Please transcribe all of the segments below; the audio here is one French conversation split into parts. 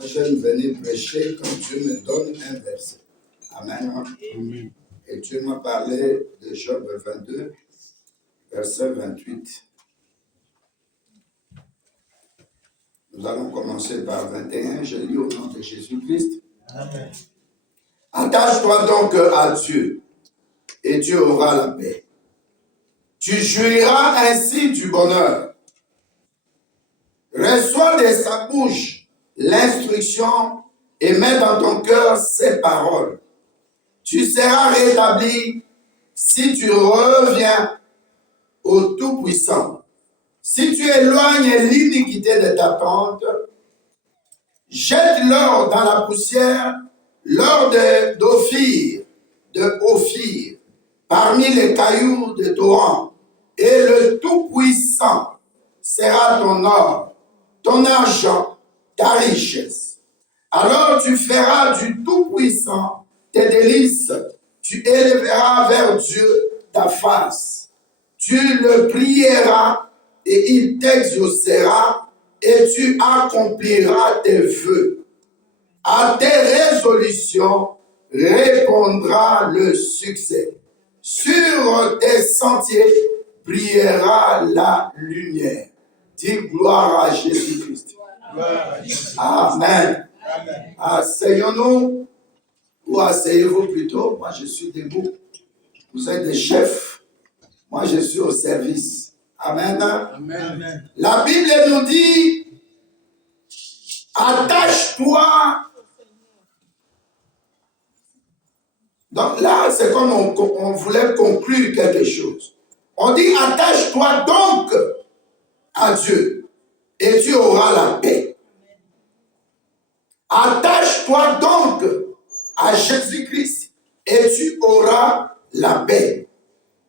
Je venais prêcher quand Dieu me donne un verset. Amen. Amen. Et Dieu m'a parlé de Job 22, verset 28. Nous allons commencer par 21. Je lis au nom de Jésus-Christ. Amen. Attache-toi donc à Dieu, et tu auras la paix. Tu jouiras ainsi du bonheur. Reçois de sa bouche l'instruction et mets dans ton cœur ses paroles. Tu seras rétabli si tu reviens au Tout-Puissant. Si tu éloignes l'iniquité de ta tente, jette l'or dans la poussière, l'or d'Ophir, parmi les cailloux de torrent, et le Tout-Puissant sera ton or, ton argent, ta richesse. Alors tu feras du Tout-Puissant tes délices, tu élèveras vers Dieu ta face. Tu le prieras et il t'exaucera et tu accompliras tes vœux. À tes résolutions répondra le succès. Sur tes sentiers brillera la lumière. Dis gloire à Jésus-Christ. Amen. Amen. Asseyons-nous ou asseyez-vous plutôt. Moi, je suis debout. Vous êtes des chefs. Moi, je suis au service. Amen. Amen. La Bible nous dit, attache-toi. Donc là, c'est comme on voulait conclure quelque chose. On dit, attache-toi donc à Dieu et tu auras la paix. Attache-toi donc à Jésus-Christ et tu auras la paix.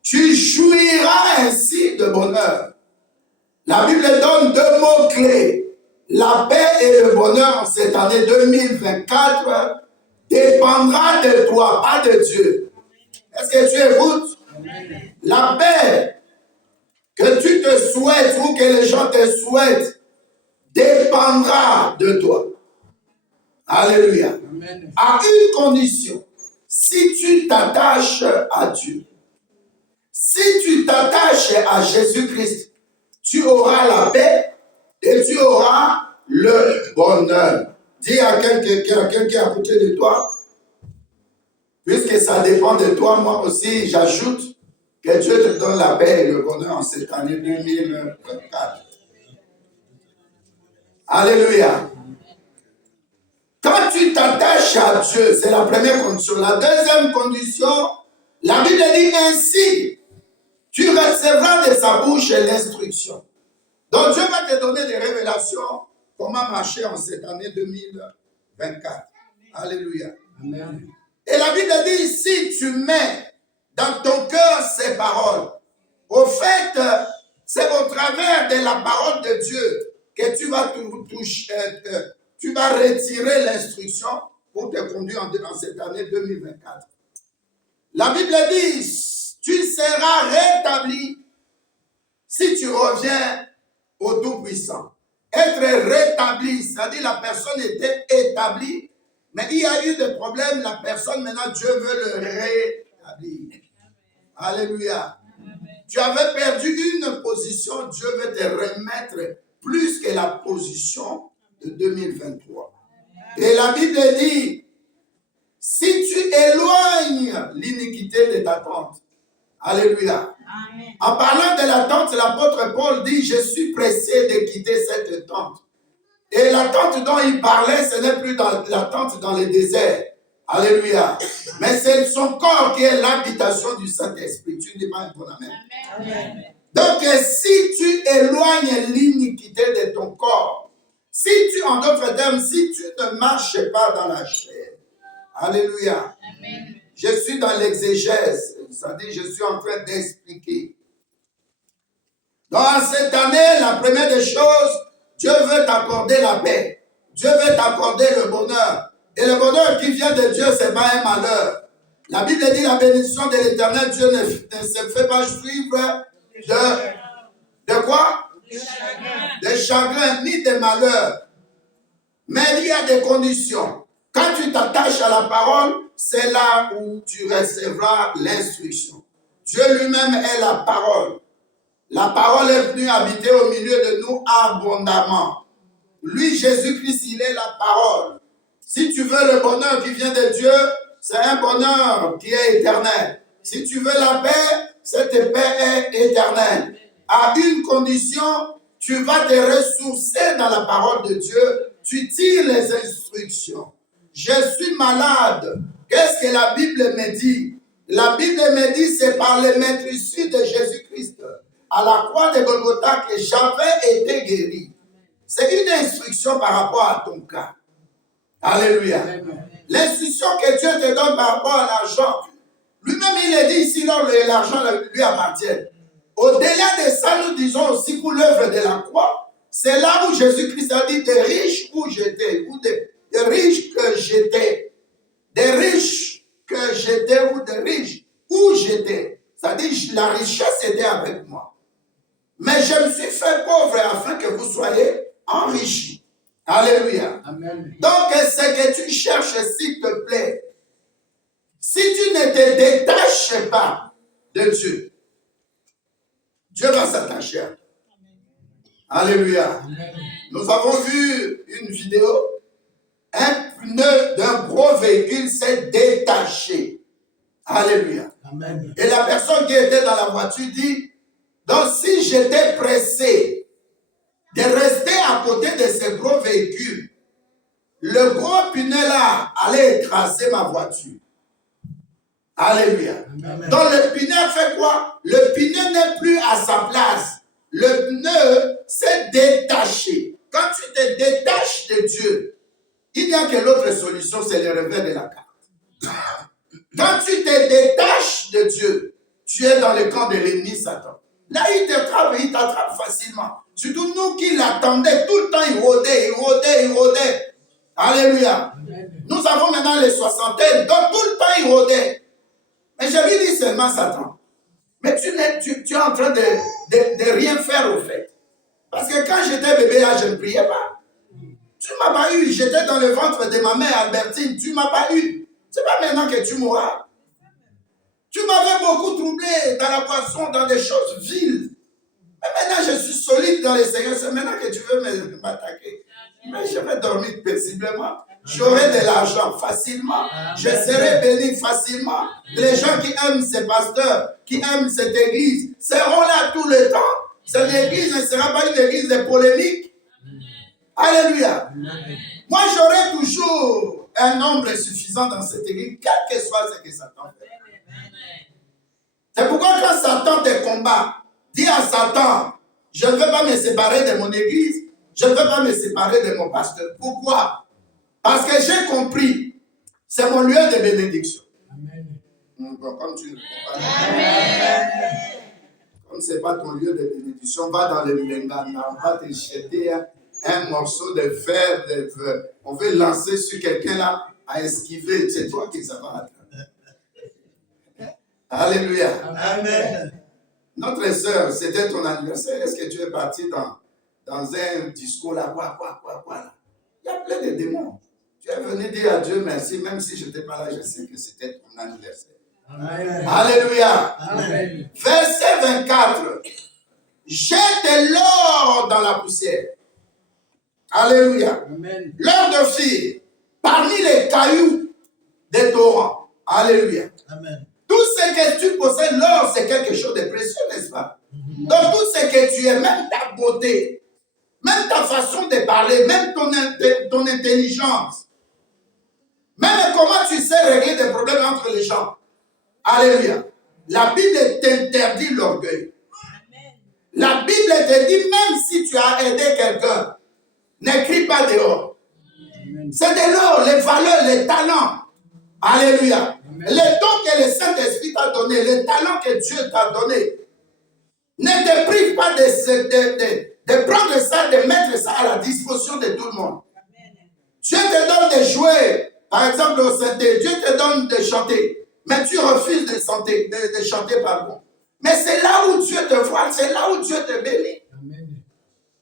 Tu jouiras ainsi de bonheur. La Bible donne deux mots clés. La paix et le bonheur en cette année 2024 dépendra de toi, pas de Dieu. Est-ce que tu écoutes? La paix que tu te souhaites ou que les gens te souhaitent dépendra de toi. Alléluia. Amen. À une condition, si tu t'attaches à Dieu, si tu t'attaches à Jésus-Christ, tu auras la paix et tu auras le bonheur. Dis à quelqu'un qui est à côté de toi, puisque ça dépend de toi, moi aussi, j'ajoute que Dieu te donne la paix et le bonheur en cette année 2024. Alléluia. Quand tu t'attaches à Dieu, c'est la première condition. La deuxième condition, la Bible dit ainsi, tu recevras de sa bouche l'instruction. Donc Dieu va te donner des révélations comment marcher en cette année 2024. Alléluia. Amen. Et la Bible dit, si tu mets dans ton cœur ces paroles, au fait, c'est au travers de la parole de Dieu que tu vas tu vas retirer l'instruction pour te conduire en cette année 2024. La Bible dit, tu seras rétabli si tu reviens au Tout-Puissant. Être rétabli, c'est-à-dire la personne était établie, mais il y a eu des problèmes, la personne, maintenant, Dieu veut le rétablir. Alléluia. Amen. Tu avais perdu une position, Dieu veut te remettre plus que la position de 2023. Et la Bible dit, si tu éloignes l'iniquité de ta tente, alléluia. Amen. En parlant de la tente, l'apôtre Paul dit, je suis pressé de quitter cette tente. Et la tente dont il parlait, ce n'est plus la tente dans le désert. Alléluia. Mais c'est son corps qui est l'habitation du Saint-Esprit. Tu dis pas un bon amen. Amen. Donc, si tu éloignes l'iniquité de ton corps, si tu, en d'autres termes, si tu ne marches pas dans la chair, alléluia. Amen. Je suis dans l'exégèse, c'est-à-dire je suis en train d'expliquer. Dans cette année, la première des choses, Dieu veut t'accorder la paix. Dieu veut t'accorder le bonheur. Et le bonheur qui vient de Dieu, c'est pas un malheur. La Bible dit la bénédiction de l'Éternel, Dieu ne se fait pas suivre de quoi? De chagrin, ni de malheur. Mais il y a des conditions. Quand tu t'attaches à la parole, c'est là où tu recevras l'instruction. Dieu lui-même est la parole. La parole est venue habiter au milieu de nous abondamment. Lui, Jésus-Christ, il est la parole. Si tu veux le bonheur qui vient de Dieu, c'est un bonheur qui est éternel. Si tu veux la paix, cette paix est éternelle. À une condition, tu vas te ressourcer dans la parole de Dieu. Tu tires les instructions. Je suis malade. Qu'est-ce que la Bible me dit? La Bible me dit, c'est par le maîtrise de Jésus-Christ à la croix de Golgotha que j'avais été guéri. C'est une instruction par rapport à ton cas. Alléluia. L'instruction que Dieu te donne par rapport à l'argent, lui-même il est dit ici, l'argent lui appartient. Au-delà de ça, nous disons aussi pour l'œuvre de la croix, c'est là où Jésus-Christ a dit des riches où j'étais, ou des riches que j'étais. Des riches que j'étais ou des riches où j'étais. C'est-à-dire la richesse était avec moi. Mais je me suis fait pauvre afin que vous soyez enrichis. Alléluia. Amen. Donc, ce que tu cherches, s'il te plaît, si tu ne te détaches pas de Dieu, Dieu va s'attacher à toi. Alléluia. Amen. Nous avons vu une vidéo, un pneu d'un gros véhicule s'est détaché. Alléluia. Amen. Et la personne qui était dans la voiture dit, donc si j'étais pressé de rester à côté de ce gros véhicule, le gros pneu là allait écraser ma voiture. Alléluia. Amen. Donc le pneu fait quoi? Le pneu n'est plus à sa place. Le pneu s'est détaché. Quand tu te détaches de Dieu, il n'y a que l'autre solution, c'est le revers de la carte. Quand tu te détaches de Dieu, tu es dans le camp de l'ennemi Satan. Là, il t'attrape facilement. Surtout nous qui l'attendaient, tout le temps, il rôdait. Alléluia. Amen. Nous avons maintenant les soixantaines, donc tout le temps, il rôdait. Mais je lui dis seulement, Satan, mais tu es en train de rien faire au fait. Parce que quand j'étais bébé, là, je ne priais pas. Tu ne m'as pas eu. J'étais dans le ventre de ma mère, Albertine. Tu ne m'as pas eu. Ce n'est pas maintenant que tu mourras. Tu m'avais beaucoup troublé dans la boisson, dans des choses viles. Mais maintenant, je suis solide dans les Seigneurs. C'est maintenant que tu veux m'attaquer. Mais je vais dormir paisiblement. J'aurai de l'argent facilement. Je serai béni facilement. Les gens qui aiment ces pasteurs, qui aiment cette église, seront là tout le temps. Cette église ne sera pas une église de polémique. Alléluia. Moi, j'aurai toujours un nombre suffisant dans cette église, quel que soit ce que Satan fait. C'est pourquoi quand Satan te combat, dis à Satan, je ne veux pas me séparer de mon église, je ne veux pas me séparer de mon pasteur. Pourquoi? Parce que j'ai compris, c'est mon lieu de bénédiction. Amen. Comme tu ne comprends pas. Comme ce n'est pas ton lieu de bénédiction, va dans le Lengana, on va te jeter un morceau de fer, on veut lancer sur quelqu'un là à esquiver. C'est toi qui ça va attraper. Alléluia. Amen. Notre sœur, c'était ton anniversaire. Est-ce que tu es parti dans un discours là, quoi là? Il y a plein de démons. Tu es venu dire à Dieu merci, même si je n'étais pas là, je sais que c'était ton anniversaire. Amen. Alléluia. Amen. Verset 24. Jette l'or dans la poussière. Alléluia. Amen. L'or de fille parmi les cailloux des torrents. Alléluia. Amen. Tout ce que tu possèdes, l'or, c'est quelque chose de précieux, n'est-ce pas? Donc, tout ce que tu es, même ta beauté, même ta façon de parler, même ton intelligence, même comment tu sais régler des problèmes entre les gens. Alléluia. La Bible t'interdit l'orgueil. La Bible te dit, même si tu as aidé quelqu'un, n'écris pas dehors. C'est de l'or, les valeurs, les talents. Alléluia. Les dons que le Saint-Esprit t'a donné, les talents que Dieu t'a donné, ne te prive pas de prendre ça, de mettre ça à la disposition de tout le monde. Dieu te donne de jouer, par exemple au synthé, Dieu te donne de chanter, mais tu refuses de chanter, pardon. Mais c'est là où Dieu te voit, c'est là où Dieu te bénit. Amen.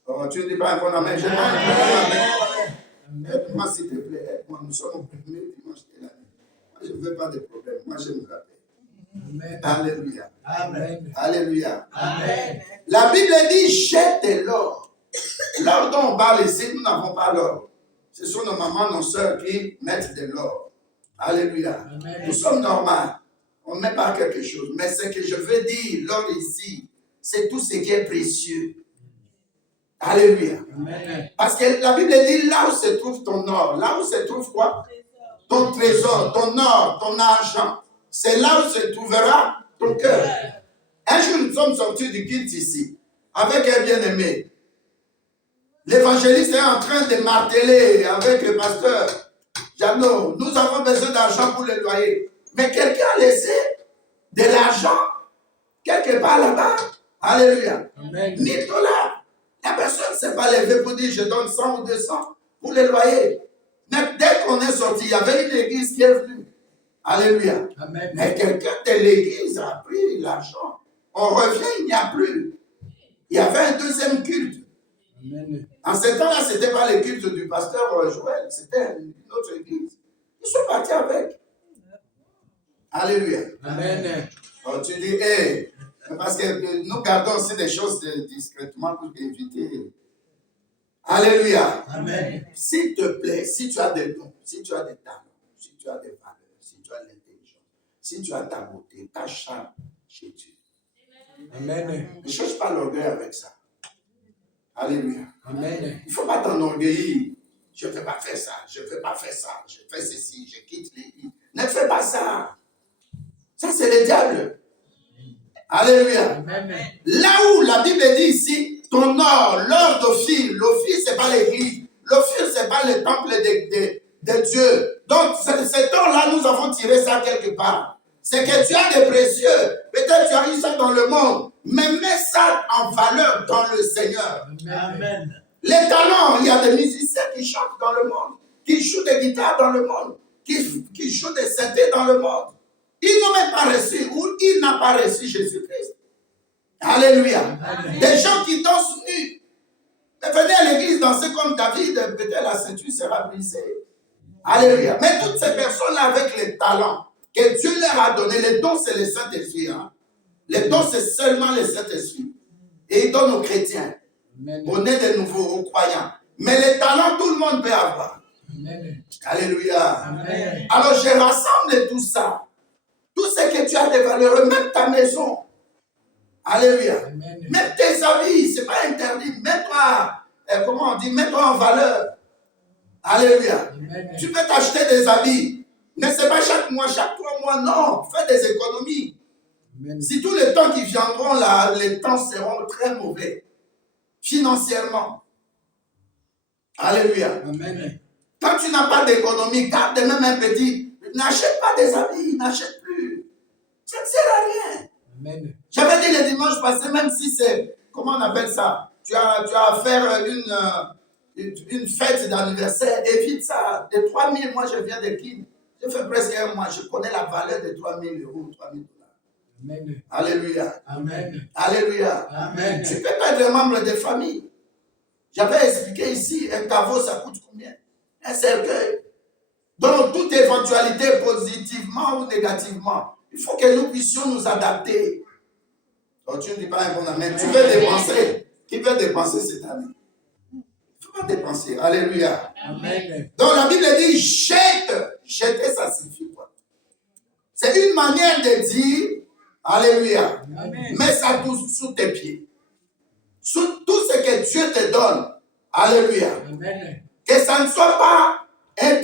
Oh, tu ne dis pas un bon amen, je dis pas un bon amen. Aide-moi s'il te plaît, aide-moi. Nous sommes au premier dimanche de l'année. Moi, je ne veux pas de problème. Moi, je me rappelle. Alléluia. Amen. Alléluia. Amen. La Bible dit jette de l'or. L'or dont on parle ici, nous n'avons pas l'or. Ce sont nos mamans, nos soeurs qui mettent de l'or. Alléluia. Amen. Nous sommes normaux. On ne met pas quelque chose. Mais ce que je veux dire, l'or ici, c'est tout ce qui est précieux. Alléluia. Amen. Parce que la Bible dit là où se trouve ton or, là où se trouve quoi? Ton trésor, ton or, ton argent. C'est là où se trouvera ton cœur. Un jour, nous sommes sortis du culte ici, avec un bien-aimé. L'évangéliste est en train de marteler avec le pasteur Jeannot. Nous avons besoin d'argent pour le loyer. Mais quelqu'un a laissé de l'argent quelque part là-bas. Alléluia. Amen. 1000 $. La personne ne s'est pas levée pour dire je donne 100 ou 200 pour le loyer. Mais dès qu'on est sorti, il y avait une église qui est venue. Alléluia. Amen. Mais quelqu'un de l'église a pris l'argent. On revient, il n'y a plus. Il y avait un deuxième culte. Amen. En ce temps-là, ce n'était pas le culte du pasteur Joël, c'était une autre église. Ils sont partis avec. Alléluia. Amen. Alors tu dis, hey, parce que nous gardons aussi des choses discrètement pour éviter. Alléluia. Amen. S'il te plaît, si tu as des dons, si tu as des talents, si tu as des valeurs, si tu as l'intelligence, si tu as ta beauté, ta charme chez Dieu. Amen. Ne cherche pas l'orgueil avec ça. Alléluia. Amen. Il ne faut pas t'enorgueillir. Je ne vais pas faire ça, je ne vais pas faire ça, je fais ceci, je quitte l'église. Ne fais pas ça. Ça, c'est le diable. Alléluia. Amen. Là où la Bible dit ici, ton or, l'or d'Ophir, l'Ophir, ce n'est pas l'église. L'Ophir, ce n'est pas le temple de Dieu. Donc, cet or-là, nous avons tiré ça quelque part. C'est que tu as des précieux. Peut-être tu as eu ça dans le monde. Mais mets ça en valeur dans le Seigneur. Amen. Les talents, il y a des musiciens qui chantent dans le monde, qui jouent des guitares dans le monde, qui jouent des synthés dans le monde. Ils n'ont même pas reçu, ou il n'a pas reçu Jésus-Christ. Alléluia. Amen. Des gens qui dansent nus. Mais venez à l'église danser comme David, peut-être la ceinture sera brisée. Alléluia. Mais toutes ces personnes-là avec les talents que Dieu leur a donnés, les dons, c'est le Saint-Esprit. Hein? Les dons, c'est seulement le Saint-Esprit. Et il donne aux chrétiens, Amen. aux nés de nouveau, aux croyants. Mais les talents, tout le monde peut avoir. Amen. Alléluia. Amen. Alors, je rassemble tout ça. Tout ce que tu as de valeur, même ta maison. Alléluia. Amen. Même tes habits, ce n'est pas interdit. Mets-toi, comment on dit, mets-toi en valeur. Alléluia. Amen. Tu peux t'acheter des habits. Mais ce n'est pas chaque mois, chaque 3 mois. Non, fais des économies. Amen. Si tous les temps qui viendront là, les temps seront très mauvais. Financièrement. Alléluia. Amen. Quand tu n'as pas d'économie, garde même un petit. N'achète pas des habits, n'achète plus. Ça ne sert à rien. Amen. J'avais dit le dimanche passé, même si c'est, comment on appelle ça? Tu as à faire une fête d'anniversaire, évite ça. De 3 000, moi je viens de Kin. J'ai fait presque un mois, je connais la valeur de 3 000 €, 3 000 $. Amen. Alléluia. Amen. Alléluia. Amen. Tu peux pas être membre de famille. J'avais expliqué ici, un caveau, ça coûte combien? Un cercueil. Donc, toute éventualité, positivement ou négativement, il faut que nous puissions nous adapter. Donc, tu ne dis pas un bon amen. Tu veux dépenser. Qui veut dépenser cette année? Il ne faut pas dépenser. Alléluia. Amen. Donc, la Bible dit jette. Jeter, ça signifie quoi? C'est une manière de dire alléluia. Amen. Mets ça tout sous tes pieds. Sous tout ce que Dieu te donne. Alléluia. Amen. Que ça ne soit pas une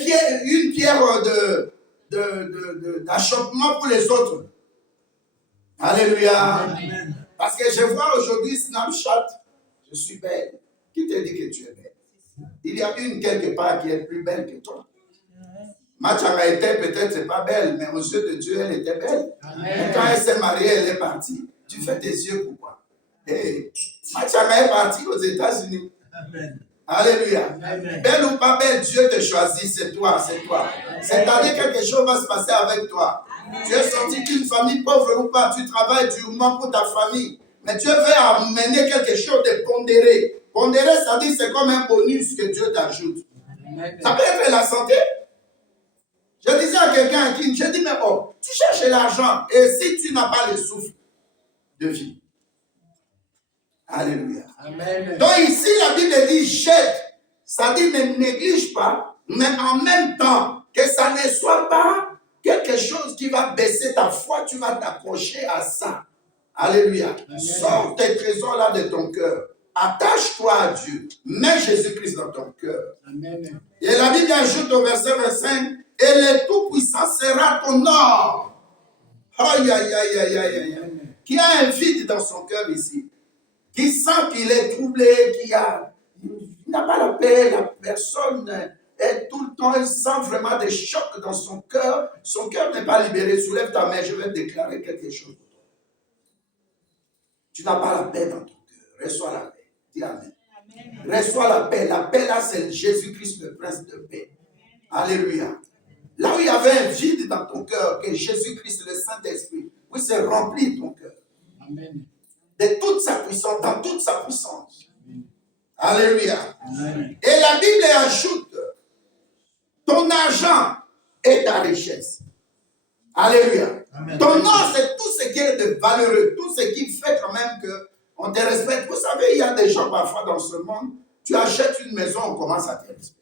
pierre d'achoppement pour les autres. Alléluia. Amen. Parce que je vois aujourd'hui Snapchat, je suis belle. Qui te dit que tu es belle? Il y a une quelque part qui est plus belle que toi. Machanga était peut-être pas belle, mais aux yeux de Dieu, elle était belle. Amen. Et quand elle s'est mariée, elle est partie. Tu fais tes yeux pourquoi? Hey, Machanga est partie aux États-Unis. Amen. Alléluia. Amen. Belle ou pas belle, Dieu te choisit, c'est toi, c'est toi. C'est-à-dire que quelque chose va se passer avec toi. Tu es sorti d'une famille pauvre ou pas, tu travailles durement pour ta famille. Mais Dieu veut amener quelque chose de pondéré. Pondéré, ça dit c'est comme un bonus que Dieu t'ajoute. Amen. Ça peut être la santé. Je disais à quelqu'un qui, je dis, mais oh, tu cherches l'argent et si tu n'as pas le souffle de vie. Alléluia. Amen. Donc ici, la Bible dit jette. Ça dit ne néglige pas, mais en même temps, que ça ne soit pas quelque chose qui va baisser ta foi, tu vas t'accrocher à ça. Alléluia. Amen. Sors tes trésors là de ton cœur. Attache-toi à Dieu. Mets Jésus-Christ dans ton cœur. Amen. Et la Bible ajoute au verset 25, et le Tout-Puissant sera ton or. Aïe, aïe, aïe, aïe, aïe, aïe. Qui a un vide dans son cœur ici, qui sent qu'il est troublé, il n'a pas la paix, la personne est tout le temps, il sent vraiment des chocs dans son cœur n'est pas libéré. Soulève ta main, je vais déclarer quelque chose. Tu n'as pas la paix dans ton cœur, reçois la paix. Dis Amen. Reçois la paix là c'est Jésus-Christ le prince de paix. Alléluia. Là où il y avait un vide dans ton cœur, que Jésus-Christ le Saint-Esprit puisse remplir ton cœur. Amen. De toute sa puissance, dans toute sa puissance. Alléluia. Amen. Et la Bible ajoute, ton argent est ta richesse. Alléluia. Amen. Ton or, c'est tout ce qui est de valeureux, tout ce qui fait quand même qu'on te respecte. Vous savez, il y a des gens parfois dans ce monde, tu achètes une maison, on commence à te respecter.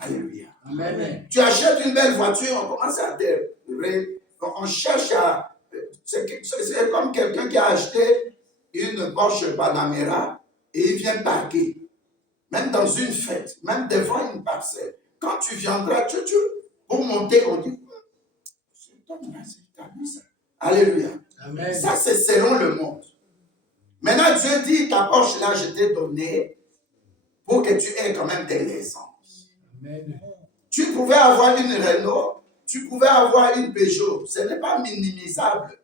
Alléluia. Amen. Tu achètes une belle voiture, on commence à te... On cherche à... C'est comme quelqu'un qui a acheté une Porsche Panamera et il vient parquer. Même dans une fête, même devant une parcelle. Quand tu viendras, pour monter, on dit, alléluia. Amen. Ça, c'est selon le monde. Maintenant, Dieu dit, ta Porsche là, je t'ai donné pour que tu aies quand même de l'essence. Amen. Tu pouvais avoir une Renault, tu pouvais avoir une Peugeot. Ce n'est pas minimisable.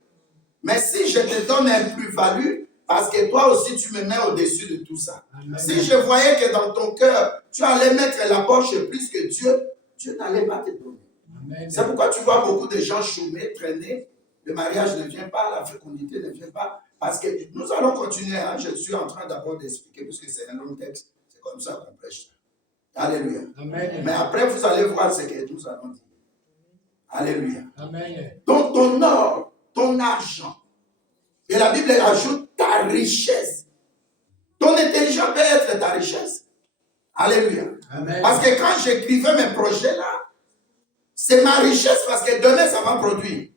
Mais si je te donne un plus-value, parce que toi aussi tu me mets au-dessus de tout ça. Amen. Si je voyais que dans ton cœur, tu allais mettre la Porsche plus que Dieu n'allait pas te donner. Amen. C'est pourquoi tu vois beaucoup de gens chômer, traîner. Le mariage ne vient pas, la fécondité ne vient pas. Parce que nous allons continuer. Hein. Je suis en train d'abord d'expliquer, puisque c'est un long texte. C'est comme ça qu'on prêche. Alléluia. Amen. Mais après, vous allez voir ce que nous allons dire. Alléluia. Amen. Donc, ton or, ton argent, et la Bible ajoute ta richesse. Ton intelligence peut être ta richesse. Alléluia. Amen. Parce que quand j'écrivais mes projets là, c'est ma richesse parce que demain ça va produire.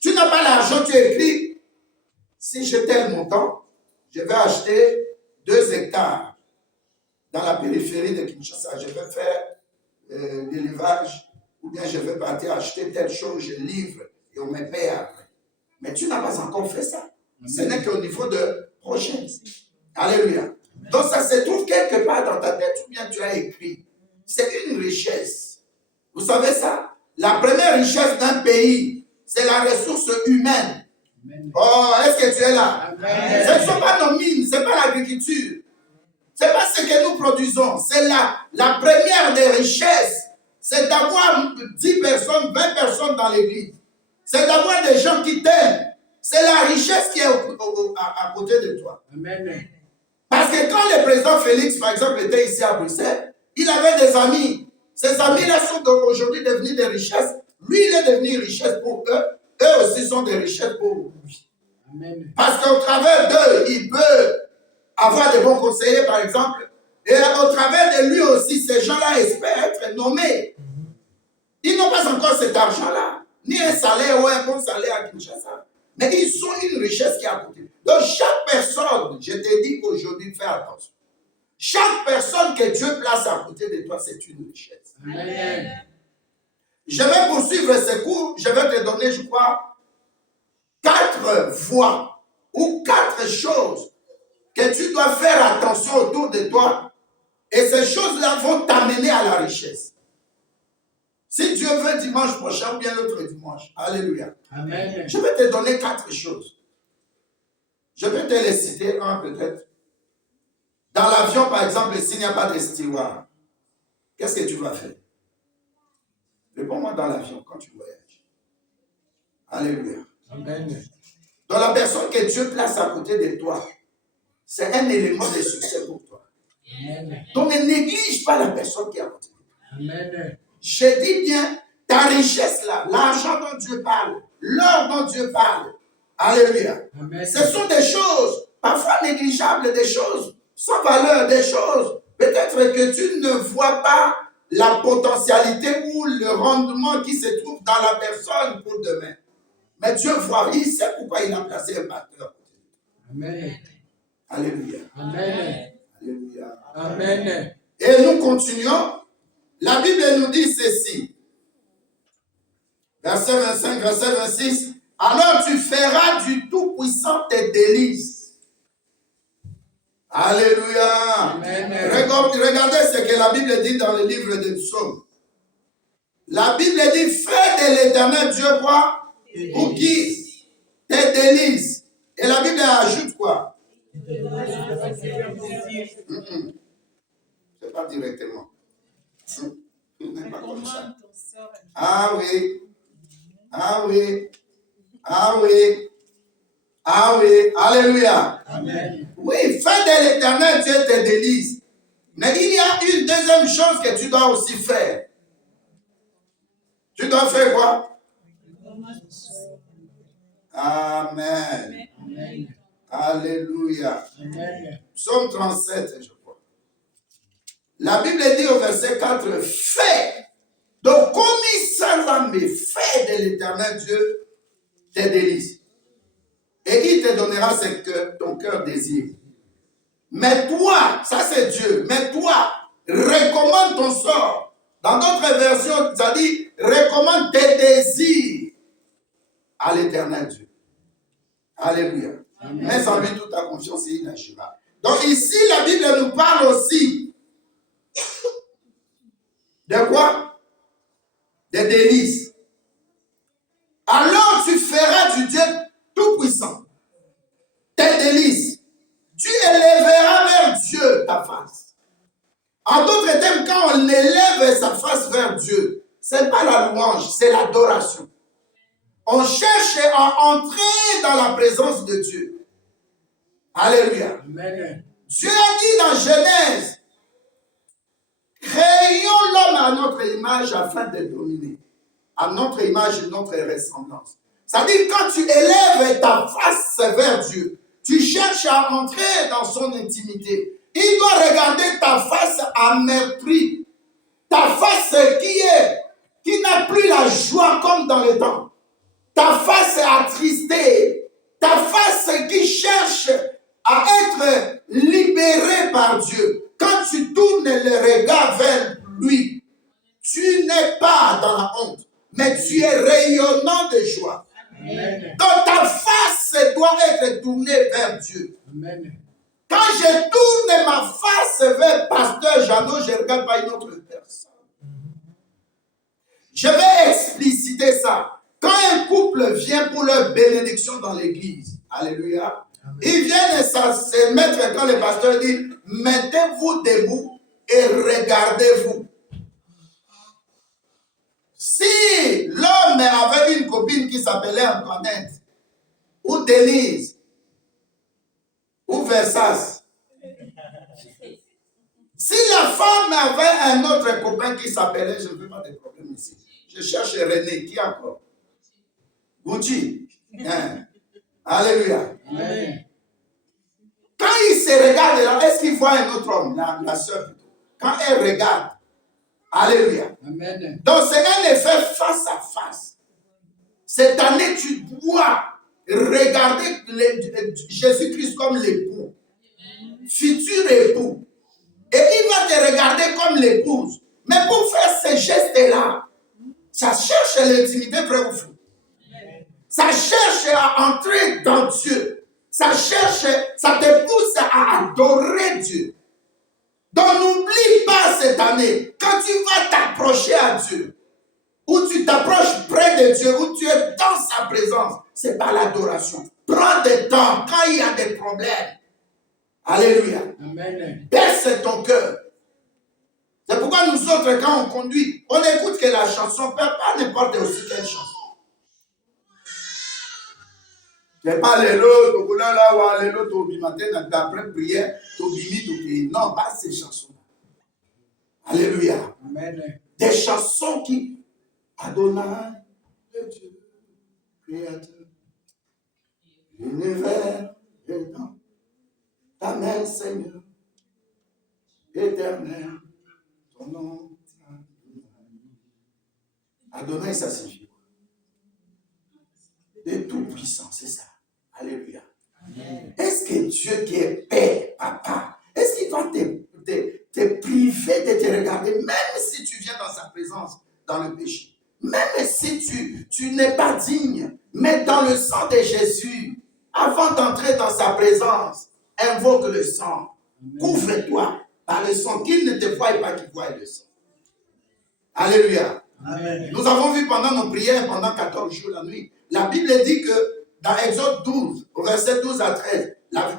Tu n'as pas l'argent, tu écris, si j'ai tel montant, je vais acheter 2 hectares dans la périphérie de Kinshasa. Je vais faire l'élevage ou bien je vais partir acheter telle chose, je livre et on me paye après. Mais tu n'as pas encore fait ça. Amen. Ce n'est qu'au niveau de projet. Alléluia. Amen. Donc ça se trouve quelque part dans ta tête ou bien tu as écrit. C'est une richesse. Vous savez ça? La première richesse d'un pays, c'est la ressource humaine. Amen. Oh, est-ce que tu es là? Amen. Ce ne sont pas nos mines, ce n'est pas l'agriculture. Ce n'est pas ce que nous produisons. C'est la première des richesses. C'est d'avoir 10 personnes, 20 personnes dans l'église. C'est d'avoir des gens qui t'aiment. C'est la richesse qui est à côté de toi. Amen. Parce que quand le président Félix, par exemple, était ici à Bruxelles, il avait des amis. Ces amis-là sont aujourd'hui devenus des richesses. Lui, il est devenu une richesse pour eux. Eux aussi sont des richesses pour lui. Amen. Parce qu'au travers d'eux, il peut avoir de bons conseillers, par exemple. Et au travers de lui aussi, ces gens-là espèrent être nommés. Ils n'ont pas encore cet argent-là. Ni un salaire ou un bon salaire à Kinshasa. Mais ils ont une richesse qui est à côté. Donc chaque personne, je te dis qu'aujourd'hui, fais attention. Chaque personne que Dieu place à côté de toi, c'est une richesse. Amen. Je vais poursuivre ce cours. Je vais te donner, je crois, 4 voies ou 4 choses que tu dois faire attention autour de toi. Et ces choses-là vont t'amener à la richesse. Si Dieu veut dimanche prochain ou bien l'autre dimanche. Alléluia. Amen. Je vais te donner 4 choses. Je vais te les citer, un peut-être. Dans l'avion, par exemple, s'il n'y a pas de steward, qu'est-ce que tu vas faire? Réponds-moi dans l'avion quand tu voyages. Alléluia. Amen. Donc la personne que Dieu place à côté de toi, c'est un élément de succès pour toi. Amen. Donc ne néglige pas la personne qui est à côté. Amen. Je dis bien, ta richesse là, l'argent dont Dieu parle, l'or dont Dieu parle. Alléluia. Amen. Ce sont des choses, parfois négligeables, des choses sans valeur, des choses. Peut-être que tu ne vois pas la potentialité ou le rendement qui se trouve dans la personne pour demain. Mais Dieu voit, il sait pourquoi il a placé un pasteur. Amen. Alléluia. Amen. Alléluia. Amen. Et nous continuons. La Bible nous dit ceci. Verset 25, verset 26. Alors tu feras du Tout-Puissant tes délices. Alléluia. Amen. Regardez ce que la Bible dit dans le livre des Psaumes. La Bible dit, fais de l'Éternel Dieu quoi? Pour qui? Tes délices. Et la Bible ajoute quoi? C'est pas directement. Pas comme ça. Ah oui. Ah oui. Ah oui. Ah oui. Alléluia. Amen. Oui, fais de l'Éternel Dieu tes délices. Mais il y a une deuxième chose que tu dois aussi faire. Tu dois faire quoi? Amen. Amen. Alléluia. Amen. Psaume 37, je crois. La Bible dit au verset 4, fais. Donc, comme il s'en fais de l'Éternel Dieu tes délices. Et il te donnera ce que ton cœur désire. Mais toi, ça c'est Dieu, mais toi, recommande ton sort. Dans d'autres versions, ça dit, recommande tes désirs à l'Éternel Dieu. Alléluia. Amen. Mets en lui toute ta confiance et il n'agira. Donc ici, la Bible nous parle aussi de quoi? Des délices. Alors tu feras du Dieu Tout-Puissant tes délices. Tu élèveras vers Dieu ta face. En d'autres termes, quand on élève sa face vers Dieu, ce n'est pas la louange, c'est l'adoration. On cherche à entrer dans la présence de Dieu. Alléluia. Amen. Dieu a dit dans Genèse, créons l'homme à notre image afin de dominer. À notre image et notre ressemblance. C'est-à-dire quand tu élèves ta face vers Dieu, tu cherches à entrer dans son intimité. Il doit regarder ta face amertuie, ta face qui n'a plus la joie comme dans le temps, ta face attristée, ta face qui cherche à être libérée par Dieu. Quand tu tournes le regard vers lui, tu n'es pas dans la honte, mais tu es rayonnant de joie. Amen. Donc ta face doit être tournée vers Dieu. Amen. Quand je tourne ma face vers Pasteur Jeannot, je ne regarde pas une autre personne. Je vais expliciter ça. Quand un couple vient pour leur bénédiction dans l'église, alléluia, ils viennent se mettre quand le pasteur dit, mettez-vous debout et regardez-vous. Si l'homme avait une copine qui s'appelait Antoinette, ou Denise, ou Versace, si la femme avait un autre copain qui s'appelait, je ne veux pas de problème ici, je cherche René, qui encore? Gucci. Hein? Alléluia. Amen. Quand il se regarde là, est-ce qu'il voit un autre homme, la soeur plutôt? Quand elle regarde, alléluia. Amen. Donc c'est un effet face à face. Cette année, tu dois regarder Jésus-Christ comme l'époux, futur époux. Et il va te regarder comme l'épouse. Mais pour faire ces gestes-là, ça cherche l'intimité, frère ou fou. Ça cherche à entrer dans Dieu. Ça te pousse à adorer Dieu. Donc n'oublie pas cette année, quand tu vas t'approcher à Dieu, ou tu t'approches près de Dieu, ou tu es dans sa présence, c'est pas l'adoration. Prends des temps quand il y a des problèmes. Alléluia. Amen. Baisse ton cœur. C'est pourquoi nous autres, quand on conduit, on écoute que la chanson, pas n'importe aussi quelle chanson. C'est pas les lots, Togola là, ou les lots, Tobi matin, d'après prière, Tobimi, Tobi. Non, pas ces chansons. Alléluia. Amen. Des chansons qui Adonai, le Dieu, créateur, l'univers est dans ta main, Seigneur, éternel, ton nom. Adonai, ça signifie de tout puissant, c'est ça. Alléluia. Amen. Est-ce que Dieu qui est Père, Papa, est-ce qu'il va te priver de te regarder, même si tu viens dans sa présence, dans le péché, même si tu n'es pas digne, mais dans le sang de Jésus, avant d'entrer dans sa présence, invoque le sang, couvre-toi par le sang, qu'il ne te voie pas, qu'il voie le sang. Alléluia. Amen. Nous avons vu pendant nos prières, pendant 14 jours la nuit, la Bible dit que dans Exode 12, au verset 12 à 13,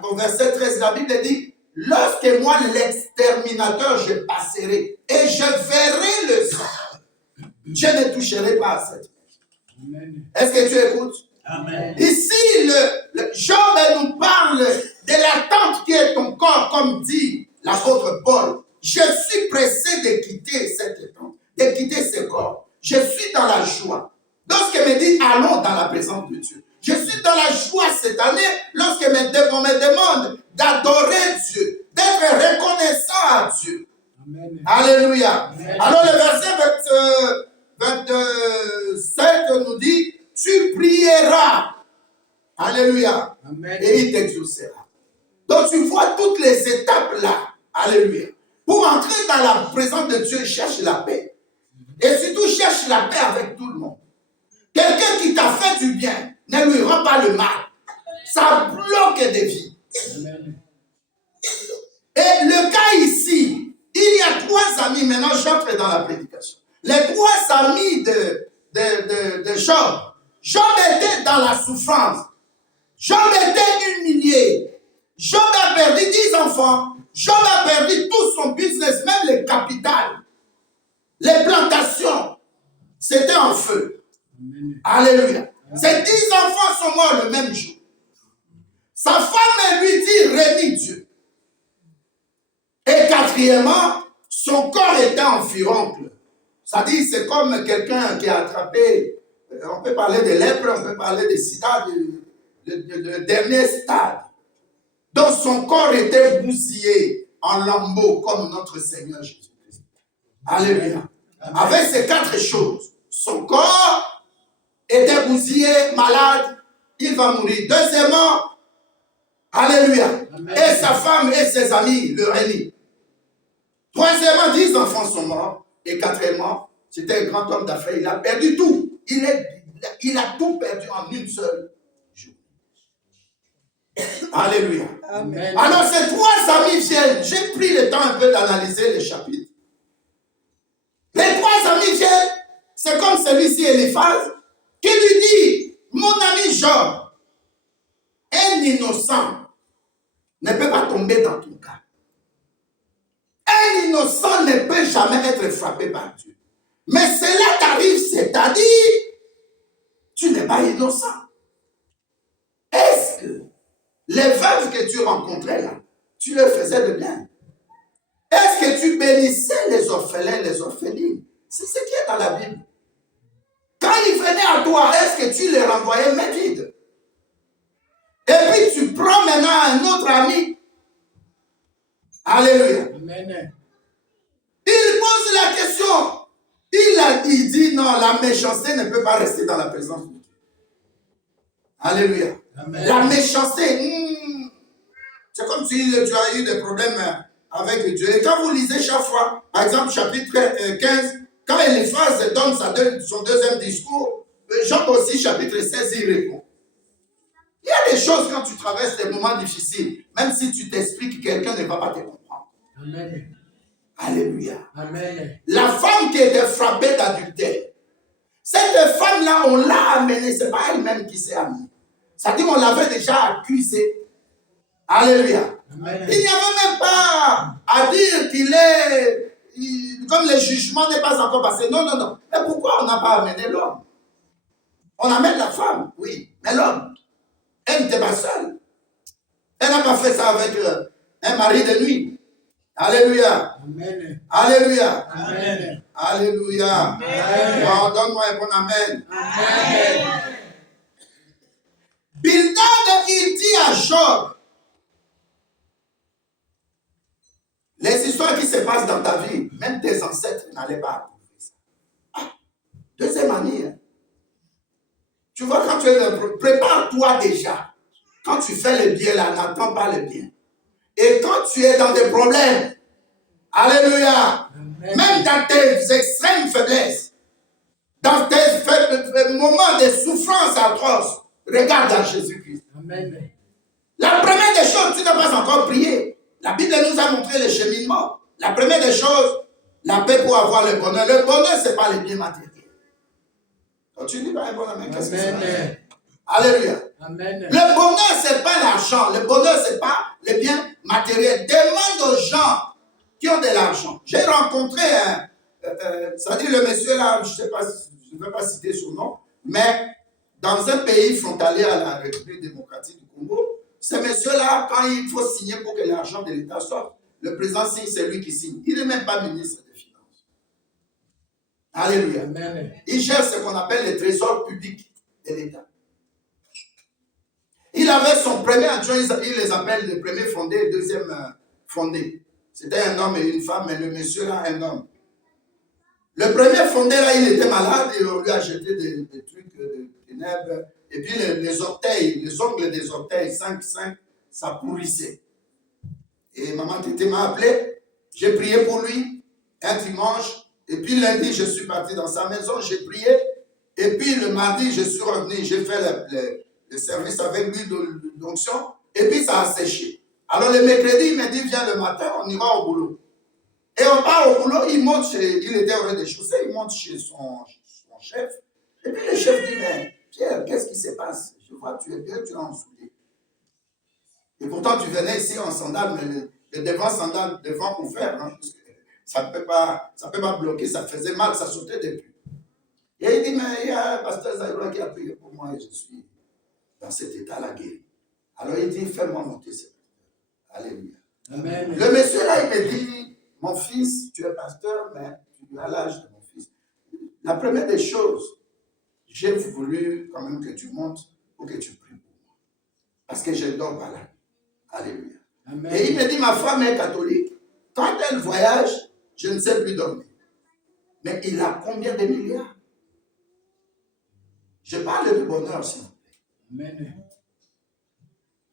au verset 13, la Bible dit, lorsque moi l'exterminateur je passerai et je verrai le sang, je ne toucherai pas à cette maison. Est-ce que tu écoutes? Amen. Ici, le Job nous parle de l'attente qui est ton corps, comme dit l'apôtre Paul. Je suis pressé de quitter cette tente, de quitter ce corps. Je suis dans la joie. Lorsqu'il me dit, allons dans la présence de Dieu. Je suis dans la joie cette année lorsqu'on me demande d'adorer Dieu, d'être reconnaissant à Dieu. Amen. Alléluia. Amen. Alors le verset 27 nous dit, tu prieras. Alléluia. Amen. Et il t'exaucera. Donc tu vois toutes les étapes là. Alléluia. Pour entrer dans la présence de Dieu, cherche la paix. Et surtout, cherche la paix avec tout le monde. Quelqu'un qui t'a fait du bien, ne lui rend pas le mal. Ça bloque des vies. Amen. Et le cas ici, il y a 3 amis, maintenant j'entre dans la prédication. Les 3 amis de Job. Job était dans la souffrance. Job était humilié. Job a perdu 10 enfants. Job a perdu tout son business, même les capitales. Les plantations, c'était en feu. Amen. Alléluia. Ces 10 enfants sont morts le même jour. Sa femme lui dit, réunis Dieu. Et quatrièmement, son corps était en furoncle. C'est-à-dire, c'est comme quelqu'un qui a attrapé, on peut parler de lèpre, on peut parler de sida, le dernier stade. Donc son corps était bousillé en lambeaux comme notre Seigneur Jésus-Christ. Alléluia. Avec ces 4 choses, son corps était bousillé, malade, il va mourir. Deuxièmement, alléluia. Amen. Et sa femme et ses amis le régnaient. Troisièmement, 10 enfants sont morts. Et quatrièmement, c'était un grand homme d'affaires, il a perdu tout. Il a tout perdu en une seule journée. Alléluia. Amen. Alors ces 3 amis viennent. J'ai pris le temps un peu d'analyser les chapitres. Les 3 amis viennent. C'est comme celui-ci, Eliphaz, qui lui dit, mon ami Job, un innocent ne peut pas tomber dans ton cas. Un innocent ne peut jamais être frappé par Dieu. Mais cela t'arrive, c'est-à-dire, tu n'es pas innocent. Est-ce que les veuves que tu rencontrais là, tu leur faisais de bien? Est-ce que tu bénissais les orphelins, les orphelines? C'est ce qui est dans la Bible. Quand ils venaient à toi, est-ce que tu les renvoyais main vide? Et puis tu prends maintenant un autre ami. Alléluia. Amen. Il pose la question. Il dit non, la méchanceté ne peut pas rester dans la présence de Dieu. Alléluia. Amen. La méchanceté, c'est comme si tu as eu des problèmes avec Dieu. Et quand vous lisez chaque fois, par exemple, chapitre 15, quand Eliphaz donne son deuxième discours, Job aussi, chapitre 16, il répond. Il y a des choses quand tu traverses des moments difficiles, même si tu t'expliques, quelqu'un ne va pas te comprendre. Amen. Alléluia. Amen. La femme qui était frappée d'adultère, cette femme-là, on l'a amenée, ce n'est pas elle-même qui s'est amenée. C'est-à-dire qu'on l'avait déjà accusée. Alléluia. Amen. Il n'y avait même pas à dire qu'il est, comme le jugement n'est pas encore passé. Non, non, non. Mais pourquoi on n'a pas amené l'homme? On amène la femme, oui, mais l'homme. Elle n'était pas seule. Elle n'a pas fait ça avec un mari de nuit. Alléluia. Amen. Alléluia. Amen. Alléluia. Oh, donne-moi un bon amen. Amen. Bildad, il dit à Job, les histoires qui se passent dans ta vie, même tes ancêtres n'allaient pas approuver ça. Ah, deuxième année. Hein. Tu vois, quand tu es prépare-toi déjà. Quand tu fais le bien là, n'attends pas le bien. Et quand tu es dans des problèmes, alléluia, Amen. même dans tes extrêmes faiblesses, dans tes moments de souffrance atroce, regarde à Jésus-Christ. Amen. La première des choses, tu n'as pas encore prié. La Bible nous a montré le cheminement. La première des choses, la paix pour avoir le bonheur. Le bonheur, ce n'est pas les biens matériels. Quand tu dis pas un bon amen, qu'est-ce que c'est? Amen. Alléluia. Amen. Le bonheur, ce n'est pas l'argent. Le bonheur, ce n'est pas les biens matériels. Demande aux gens qui ont de l'argent. J'ai rencontré c'est-à-dire le monsieur là, je ne vais pas citer son nom, mais dans un pays frontalier à la République démocratique du Congo, ce monsieur-là, quand il faut signer pour que l'argent de l'État sorte, le président signe, c'est lui qui signe. Il n'est même pas ministre des Finances. Alléluia. Amen. Il gère ce qu'on appelle les trésors publics de l'État. Il avait son premier adjoint, il les appelle le premier fondé, le deuxième fondé. C'était un homme et une femme, mais le monsieur là, un homme. Le premier fondé là, il était malade et on lui a jeté des trucs de ténèbres. Et puis les orteils, les ongles des orteils, 5, ça pourrissait. Et maman Tété m'a appelé, j'ai prié pour lui un dimanche. Et puis lundi, je suis parti dans sa maison, j'ai prié. Et puis le mardi, je suis revenu, j'ai fait le service avec lui d'onction. Et puis ça a séché. Alors le mercredi, il m'a dit, viens le matin, on ira au boulot. Et on part au boulot, il était au rez-de-chaussée, il monte chez son chef. Et puis le chef dit, mais Pierre, qu'est-ce qui se passe? Je vois, tu es bien, tu es en soulier. Et pourtant, tu venais ici en sandales, mais le devant ouvert, hein, parce que ça ne peut pas bloquer, ça faisait mal, ça sautait depuis. Et il dit, mais il y a un pasteur Zaïroua qui a prié pour moi et je suis dans cet état-là guéri. Alors il dit, fais-moi monter ce pasteur. Alléluia. Amen. Le monsieur là, il me dit, mon fils, tu es pasteur, mais tu as l'âge de mon fils. La première des choses, j'ai voulu quand même que tu montes pour que tu pries pour moi. Parce que je dors pas là. Alléluia. Amen. Et il me dit, ma femme est catholique. Quand elle voyage, je ne sais plus dormir. Mais il a combien de milliards? Je parle de bonheur, s'il vous plaît. Amen.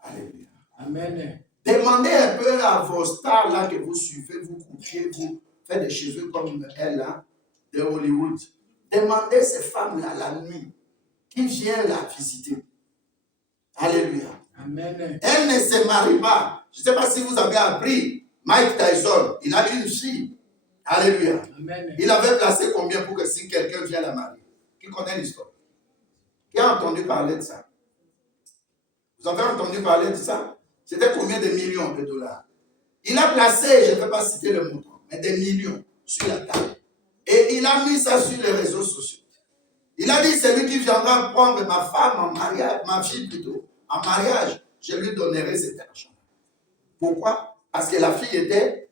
Alléluia. Amen. Demandez un peu à vos stars là que vous suivez, vous coupiez, vous faites des cheveux comme elle là, de Hollywood. Demandez ces femmes-là la nuit qui viennent la visiter. Alléluia. Amen. Elle ne se marie pas. Je ne sais pas si vous avez appris. Mike Tyson, il a une fille. Alléluia. Amen. Il avait placé combien pour que si quelqu'un vient la marier? Qui connaît l'histoire? Qui a entendu parler de ça? Vous avez entendu parler de ça? C'était combien de millions de dollars? Il a placé, je ne vais pas citer le montant, mais des millions sur la table. Et il a mis ça sur les réseaux sociaux. Il a dit, celui qui viendra prendre ma femme en mariage, ma fille plutôt, en mariage, je lui donnerai cet argent. Pourquoi? Parce que la fille était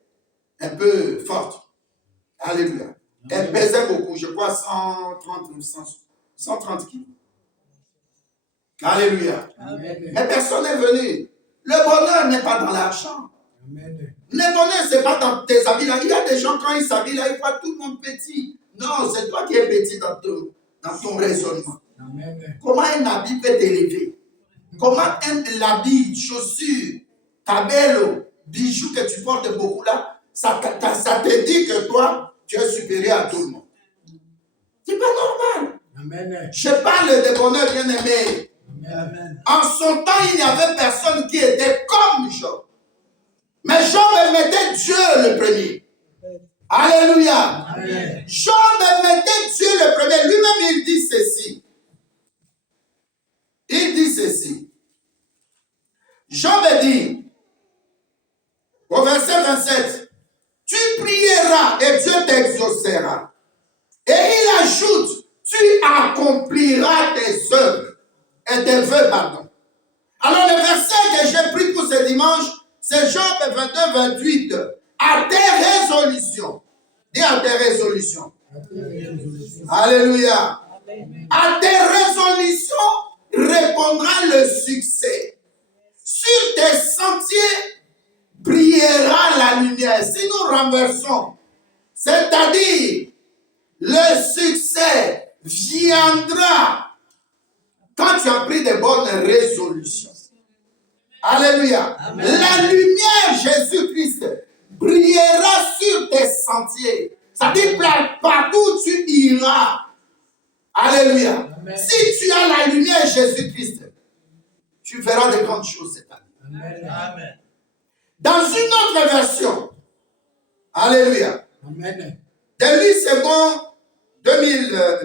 un peu forte. Alléluia. Elle pesait beaucoup, je crois 130 kilos. Alléluia. Amen. Mais personne n'est venu. Le bonheur n'est pas dans l'argent. Amen. Le bonheur, ce n'est pas dans tes habits là. Il y a des gens, quand ils s'habillent là, ils voient tout le monde petit. Non, c'est toi qui es petit dans ton raisonnement. Amen. Comment un habit peut t'élever? Comment l'habit, chaussures, tabello, bijoux que tu portes beaucoup là, ça te dit que toi, tu es supérieur à tout le monde. C'est pas normal. Amen. Je parle de bonheur, bien aimé. Amen. En son temps, il n'y avait personne qui était comme Job. Mais Job mettait Dieu le premier. Alléluia. Amen. Job mettait Dieu le premier. Lui-même, il dit ceci. Il dit ceci. Job dit, au verset 27, tu prieras et Dieu t'exaucera. Et il ajoute, tu accompliras tes œuvres et tes vœux, pardon. Alors le verset que j'ai pris pour ce dimanche, c'est Job 22, 28. À tes résolutions. Dis à tes résolutions. Alléluia. À tes résolutions répondra le succès. Sur tes sentiers brillera la lumière. Si nous renversons, c'est-à-dire le succès viendra quand tu as pris de bonnes résolutions. Alléluia. Amen. La lumière Jésus-Christ brillera sur tes sentiers. Ça dit partout où tu iras. Alléluia. Amen. Si tu as la lumière Jésus-Christ, tu verras de grandes choses cette année. Amen. Dans une autre version, alléluia. Amen. De lui, c'est bon,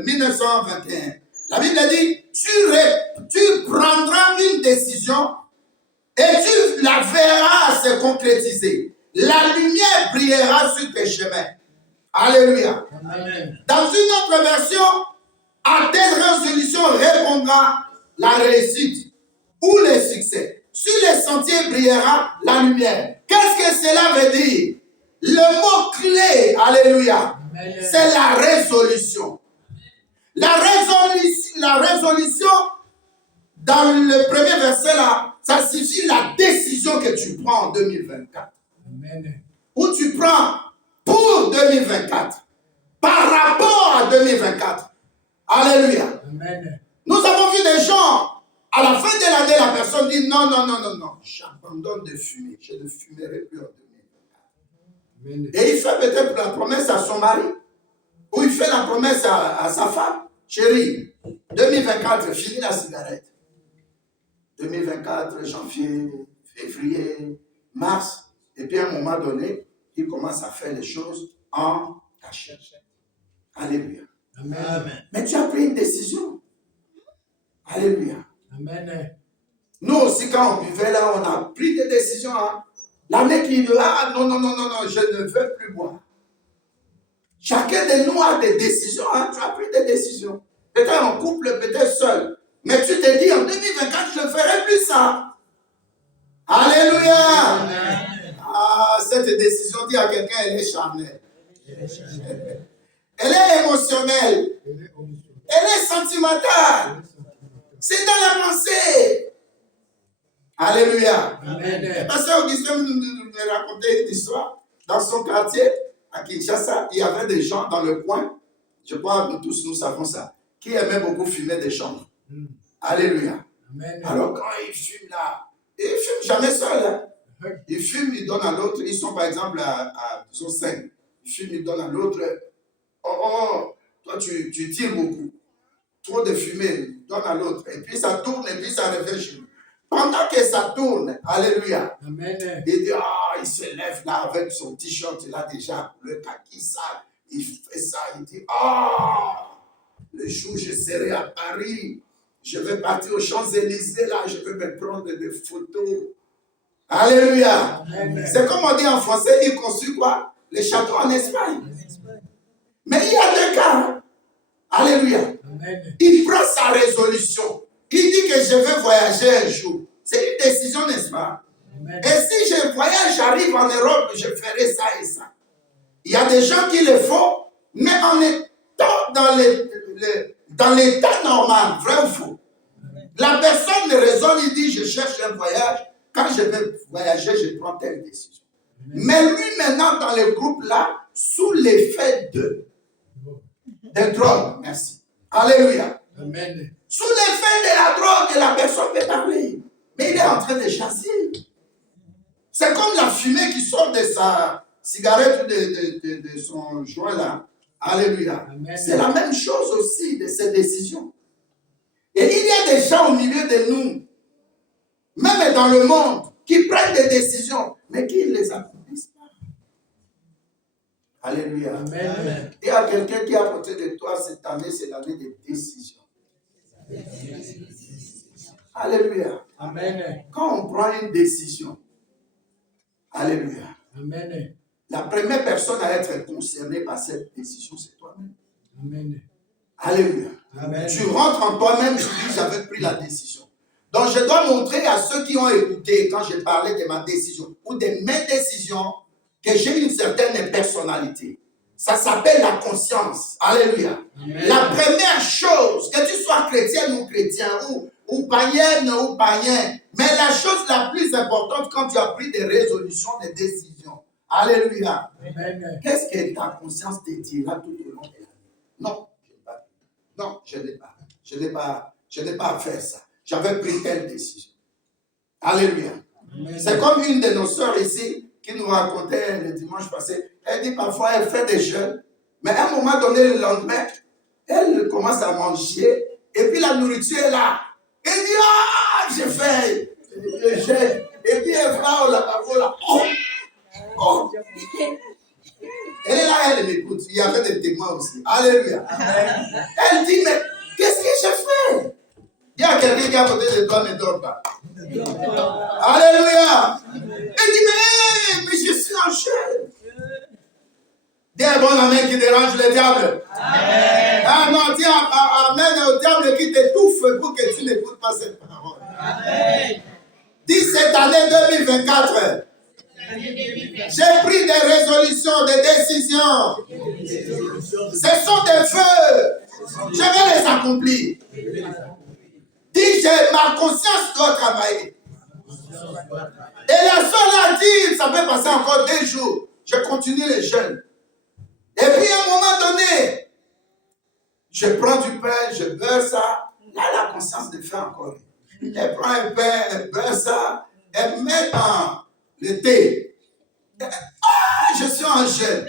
1921. La Bible dit, tu prendras une décision et tu la verras se concrétiser. La lumière brillera sur tes chemins. Alléluia. Amen. Dans une autre version, à tes résolutions répondra la réussite ou le succès. Sur les sentiers brillera la lumière. Qu'est-ce que cela veut dire? Le mot clé, alléluia, c'est la résolution. La résolution, dans le premier verset là, ça signifie la décision que tu prends en 2024. Amen. Ou tu prends pour 2024, par rapport à 2024. Alléluia. Amen. Nous avons vu des gens, à la fin de l'année, la personne dit non, j'abandonne de fumer, je ne fumerai plus en 2024. Amen. Et il fait peut-être la promesse à son mari, ou il fait la promesse à sa femme, chérie, 2024, finis la cigarette. 2024, janvier, février, mars, et puis à un moment donné, il commence à faire les choses en cachette. Alléluia. Amen. Mais tu as pris une décision. Alléluia. Amen. Nous aussi, quand on buvait là, on a pris des décisions. Hein. L'année qui dit, ah non, je ne veux plus boire. Chacun de nous a des décisions. Hein. Tu as pris des décisions. Peut-être en couple, peut-être seul. Mais tu te dis, en 2024, je ne ferai plus ça. Alléluia. Amen. Ah, cette décision, dit à quelqu'un, elle est charnelle. Elle est émotionnelle. Elle est sentimentale. C'est dans la pensée. Alléluia. Amen. Pasteur Augustin nous racontait une histoire. Dans son quartier, à Kinshasa, il y avait des gens dans le coin, je crois que tous nous savons ça, qui aimaient beaucoup fumer des chanvres. Alléluia. Amen. Alors quand ils fument là, ils ne fument jamais seuls. Hein. Ils fument, ils donnent à l'autre. Ils sont par exemple à 5. Ils fument, ils donnent à l'autre. Oh, toi tu tires beaucoup. Trop de fumée, donne à l'autre. Et puis ça tourne, et puis ça revient chez nous. Pendant que ça tourne, alléluia, Amen. Il dit, il se lève là avec son t-shirt, il a déjà le kaki sale. Il fait ça, il dit, le jour où je serai à Paris, je vais partir aux Champs-Élysées, là, je vais me prendre des photos. Alléluia. Amen. C'est comme on dit en français, il construit quoi? Les châteaux en Espagne. Mais il y a des cas. Alléluia. Amen. Il prend sa résolution. Il dit que je vais voyager un jour. C'est une décision, n'est-ce pas? Amen. Et si je voyage, j'arrive en Europe, je ferai ça et ça. Il y a des gens qui le font, mais en étant dans l'état normal, vrai ou faux. Amen. La personne ne raisonne, il dit, je cherche un voyage. Quand je vais voyager, je prends telle décision. Amen. Mais lui, maintenant, dans le groupe là, sous l'effet de drogue, merci. Alléluia. Amen. Sous l'effet de la drogue, la personne peut parler. Mais il est en train de chasser. C'est comme la fumée qui sort de sa cigarette ou de son joint là. Alléluia. Amen. C'est la même chose aussi de ces décisions. Et il y a des gens au milieu de nous, même dans le monde, qui prennent des décisions, mais qui ne les accomplissent pas. Alléluia. Amen. Il y a quelqu'un qui est à côté de toi cette année, c'est l'année des décisions. Alléluia. Amen. Quand on prend une décision, alléluia. Amen. La première personne à être concernée par cette décision, c'est toi-même. Amen. Alléluia. Amen. Tu rentres en toi-même, tu dis, j'avais pris la décision. Donc, je dois montrer à ceux qui ont écouté quand je parlais de ma décision ou de mes décisions que j'ai une certaine personnalité. Ça s'appelle la conscience. Alléluia. Amen. La première chose, que tu sois chrétienne ou chrétien, ou païenne ou païen, mais la chose la plus importante quand tu as pris des résolutions, des décisions. Alléluia. Amen. Qu'est-ce que ta conscience te dira tout au long de l'année? Non, je n'ai pas. Je n'ai pas à faire ça. J'avais pris telle décision. Alléluia. Amen. C'est comme une de nos sœurs ici qui nous racontait le dimanche passé. Elle dit parfois elle fait des jeûnes, mais à un moment donné, le lendemain, elle commence à manger et puis la nourriture est là. Elle dit ah, j'ai fait le jeûne. Et puis elle va au lavabo là. Oh. Elle est là, elle m'écoute. Il y avait des témoins aussi. Alléluia. Amen. Elle dit mais qu'est-ce que j'ai fait? Il y a quelqu'un qui est à côté de toi, ne dort pas. Alléluia. Elle dit, mais je suis en chaîne. Dis un bon amen qui dérange le diable. Amen. Ah non, dis amen au diable qui t'étouffe pour que tu n'écoutes pas cette parole. Amen. Dis cette année 2024. J'ai pris des résolutions, des décisions. Ce sont des feux. Je vais les accomplir. Dis, ma conscience doit travailler. Et la soeur a dit, ça peut passer encore 2 jours. Je continue les jeûnes. Et puis à un moment donné, je prends du pain, je beurre ça. Là, la conscience de fait encore. Elle prend un pain, elle beurre ça, elle met dans le thé. Ah, je suis en jeûne.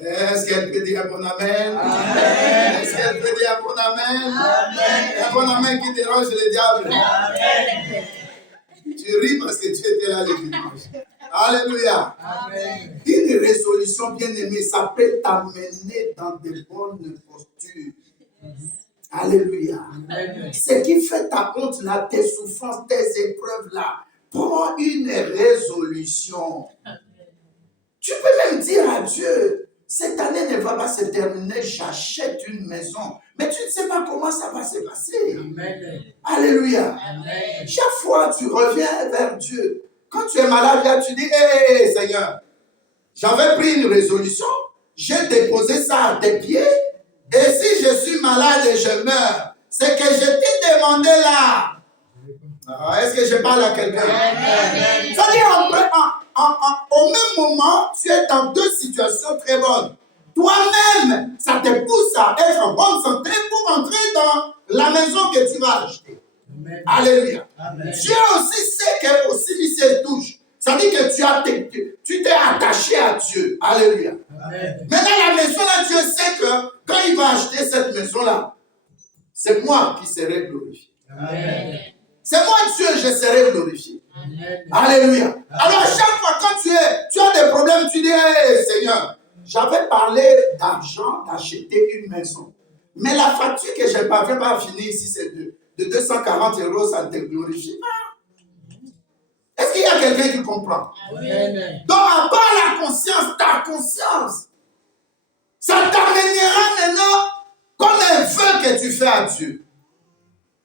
Est-ce qu'elle peut dire un bon amen? Amen. Est-ce qu'elle peut dire un bon amen? Amen. Un bon amen qui dérange le diable. Amen. Tu ris parce que tu étais là le dimanche. Alléluia. Amen. Une résolution bien-aimée, ça peut t'amener dans de bonnes postures. Alléluia. Amen. Ce qui fait ta honte là, tes souffrances, tes épreuves là, prends une résolution. Tu peux même dire à Dieu, cette année ne va pas se terminer, j'achète une maison. Mais tu ne sais pas comment ça va se passer. Amen. Alléluia. Amen. Chaque fois, tu reviens vers Dieu. Quand tu es malade, là, tu dis, hé, Seigneur, j'avais pris une résolution, j'ai déposé ça à tes pieds, et si je suis malade et je meurs, c'est que je t'ai demandé là. Ah, est-ce que je parle à quelqu'un? C'est-à-dire, au même moment, tu es dans 2 situations très bonnes. Toi-même, ça te pousse à être en bonne santé pour entrer dans la maison que tu vas acheter. Amen. Alléluia. Amen. Dieu aussi sait que aussi lui se touche. Ça dit que tu t'es attaché à Dieu. Alléluia. Amen. Maintenant, la maison-là, Dieu sait que quand il va acheter cette maison-là, c'est moi qui serai glorifié. Amen. C'est moi Dieu, je serai glorifié. Amen. Alléluia. Amen. Alors chaque fois quand tu as des problèmes, tu dis, hey, Seigneur, j'avais parlé d'argent, d'acheter une maison. Mais la facture que je ne parviens pas à finir ici, c'est de 240 €, ça ne te glorifie pas. Est-ce qu'il y a quelqu'un qui comprend? Amen. Donc, à part la conscience, ta conscience, ça t'amènera maintenant comme un vœu que tu fais à Dieu.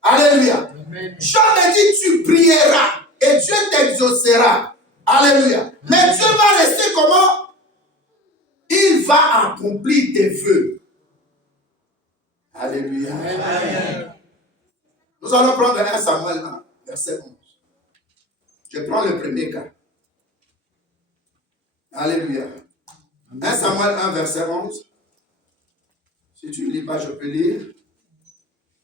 Alléluia. Amen. Jean me dit, tu prieras et Dieu t'exaucera. Alléluia. Mais Dieu va rester comment? Il va accomplir tes vœux. Alléluia. Amen. Nous allons prendre 1 Samuel 1, verset 11. Je prends le premier cas. Alléluia. 1 Samuel 1, verset 11. Si tu ne lis pas, je peux lire.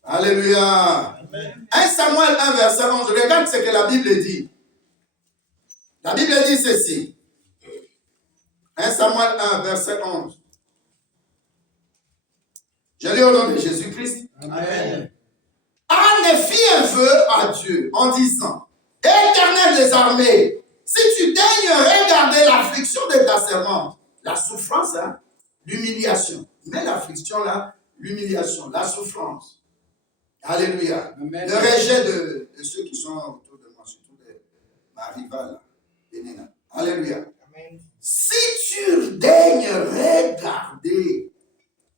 Alléluia. Amen. 1 Samuel 1, verset 11. Regarde ce que la Bible dit. La Bible dit ceci. 1 Samuel 1, verset 11. Je lis au nom de Jésus-Christ. Amen. Anne fit un vœu à Dieu en disant, Éternel des armées, si tu daignes regarder l'affliction de ta servante, la souffrance, hein, l'humiliation, mais l'affliction là, l'humiliation, la souffrance. Alléluia. Amen. Le rejet de ceux qui sont autour de moi, surtout ma rivale, Pénéna. Alléluia. Amen. Si tu daignes regarder,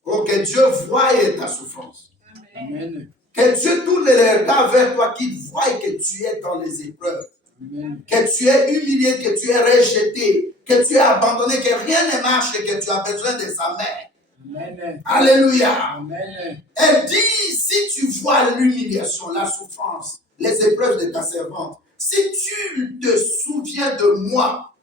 pour que Dieu voie ta souffrance. Amen. Que Dieu tourne les regards vers toi, qu'il voie que tu es dans les épreuves. Amen. Que tu es humilié, que tu es rejeté, que tu es abandonné, que rien ne marche et que tu as besoin de sa main. Amen. Alléluia. Amen. Elle dit, si tu vois l'humiliation, la souffrance, les épreuves de ta servante, si tu te souviens de moi,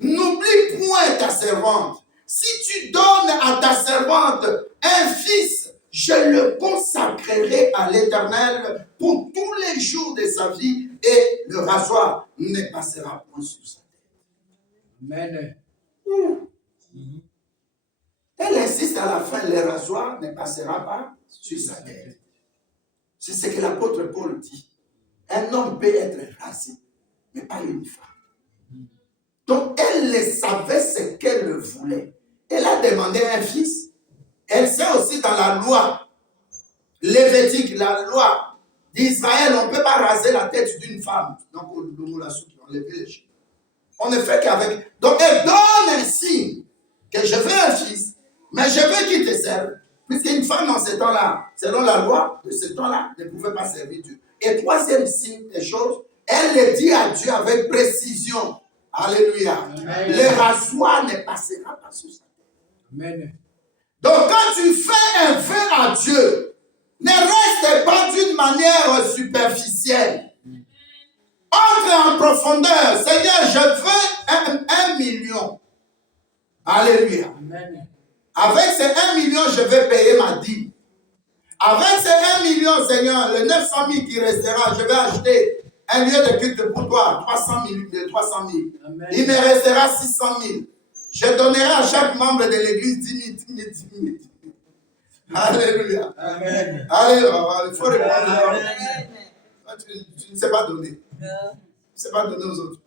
n'oublie point ta servante. Si tu donnes à ta servante un fils, je le consacrerai à l'Éternel pour tous les jours de sa vie et le rasoir ne passera point sur sa tête. Amen. Elle insiste à la fin, le rasoir ne passera pas sur sa tête. C'est ce que l'apôtre Paul dit. Un homme peut être rasé, mais pas une femme. Donc elle savait ce qu'elle voulait. Elle a demandé un fils. Elle sait aussi dans la loi lévitique, la loi d'Israël, on ne peut pas raser la tête d'une femme. Donc on levé les cheveux. On ne fait qu'avec. Donc elle donne un signe que je veux un fils, mais je veux qu'il te serve. Puisqu'une femme dans ce temps-là, selon la loi de ce temps-là, ne pouvait pas servir Dieu. Et troisième signe des choses, elle le dit à Dieu avec précision. Alléluia. Amen. Le rasoir ne passera pas sur ça. Amen. Donc quand tu fais un vœu à Dieu, ne reste pas d'une manière superficielle. Entre en profondeur. Seigneur, je veux 1 million. Alléluia. Amen. Avec ces 1 million, je vais payer ma dîme. Avec ces 1 million, Seigneur, les 900 000 qui restera, je vais acheter un lieu de culte pour toi, 300 000. Amen. Il me restera 600 000. Je donnerai à chaque membre de l'église 10 000. Alléluia. Amen. Alléluia. Il faut répondre. Amen. Tu ne sais pas donner. Tu ne sais pas donner aux autres.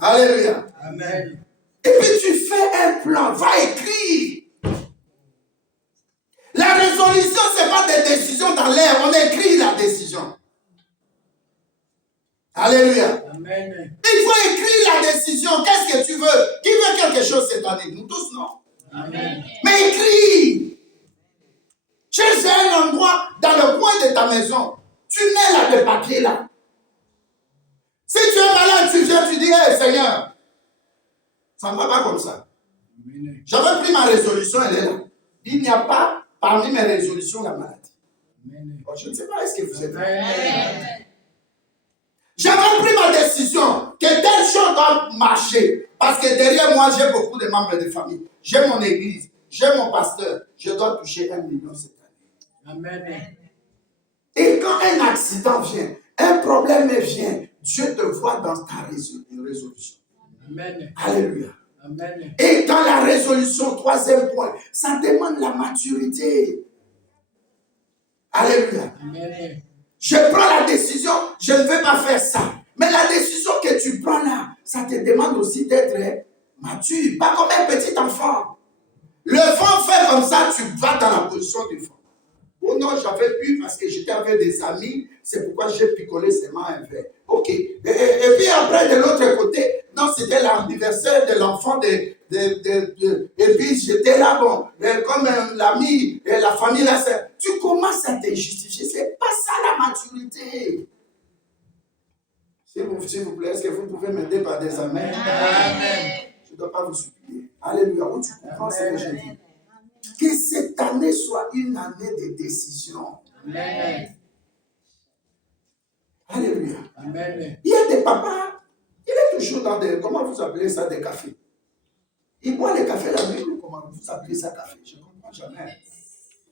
Alléluia. Amen. Et puis tu fais un plan, va écrire. La résolution, ce n'est pas des décisions dans l'air, on écrit la décision. Alléluia. Amen. Il faut écrire la décision. Qu'est-ce que tu veux? Qui veut quelque chose cette année? Nous tous, non. Amen. Mais écris. Cherche un endroit dans le coin de ta maison. Tu mets là des papiers là. Si tu es malade, tu viens, tu dis, hey, Seigneur, ça ne va pas comme ça. Amen. J'avais pris ma résolution, elle est là. Il n'y a pas parmi mes résolutions la maladie. Amen. Oh, je ne sais pas, est-ce que vous êtes là? Amen. J'avais pris ma décision que telle chose doit marcher. Parce que derrière moi, j'ai beaucoup de membres de famille. J'ai mon église, j'ai mon pasteur. Je dois toucher 1 million cette année. Amen. Et quand un accident vient, un problème vient, Dieu te voit dans ta résolution. Amen. Alléluia. Amen. Et dans la résolution, troisième point, ça demande la maturité. Alléluia. Amen. Je prends la décision, je ne veux pas faire ça. Mais la décision que tu prends là, ça te demande aussi d'être mature, pas comme un petit enfant. Le enfant fait comme ça, tu vas dans la position du enfant. Oh non, j'avais bu parce que j'étais avec des amis, c'est pourquoi j'ai picolé seulement un verre. Ok. Et puis après, de l'autre côté, non, c'était l'anniversaire de l'enfant et puis j'étais là, bon, comme l'ami et la famille, là, tu commences à te justifier. C'est pas ça la maturité. S'il vous plaît, est-ce que vous pouvez m'aider par des amens? Amen. Je ne dois pas vous supplier. Alléluia. Où tu comprends ce que je dis? Que cette année soit une année de décision. Amen. Alléluia. Amen. Il y a des papas, il est toujours dans des, comment vous appelez ça, des cafés. Il boit les cafés la nuit, ou comment vous appelez ça café? Je ne comprends jamais.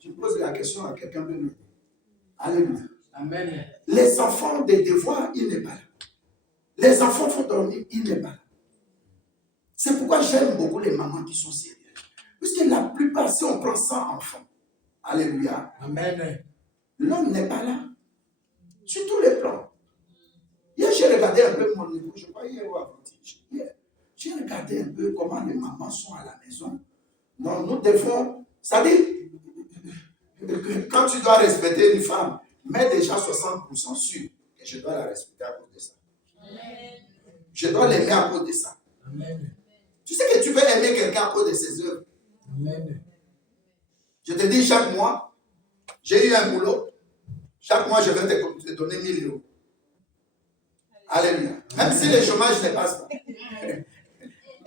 Je pose la question à quelqu'un de nous. Alléluia. Amen. Les enfants des devoirs, il n'est pas là. Les enfants font dormir, il n'est pas là. C'est pourquoi j'aime beaucoup les mamans qui sont sérieuses. Puisque la plupart, si on prend 100 enfants, alléluia, Amen. l'homme n'est pas là. Sur tous les plans. Hier, j'ai regardé un peu mon époux, je crois hier ou avant-hier. J'ai regardé un peu comment les mamans sont à la maison. Non, nous devons, ça dit, quand tu dois respecter une femme, mets déjà 60% sûr que je dois la respecter à cause de ça. Je dois l'aimer à cause de ça. Amen. Tu sais que tu peux aimer quelqu'un à cause de ses œuvres. Amen. Je te dis, chaque mois, j'ai eu un boulot. Chaque mois, je vais te donner 1000 euros. Alléluia. Même si le chômage ne passe pas.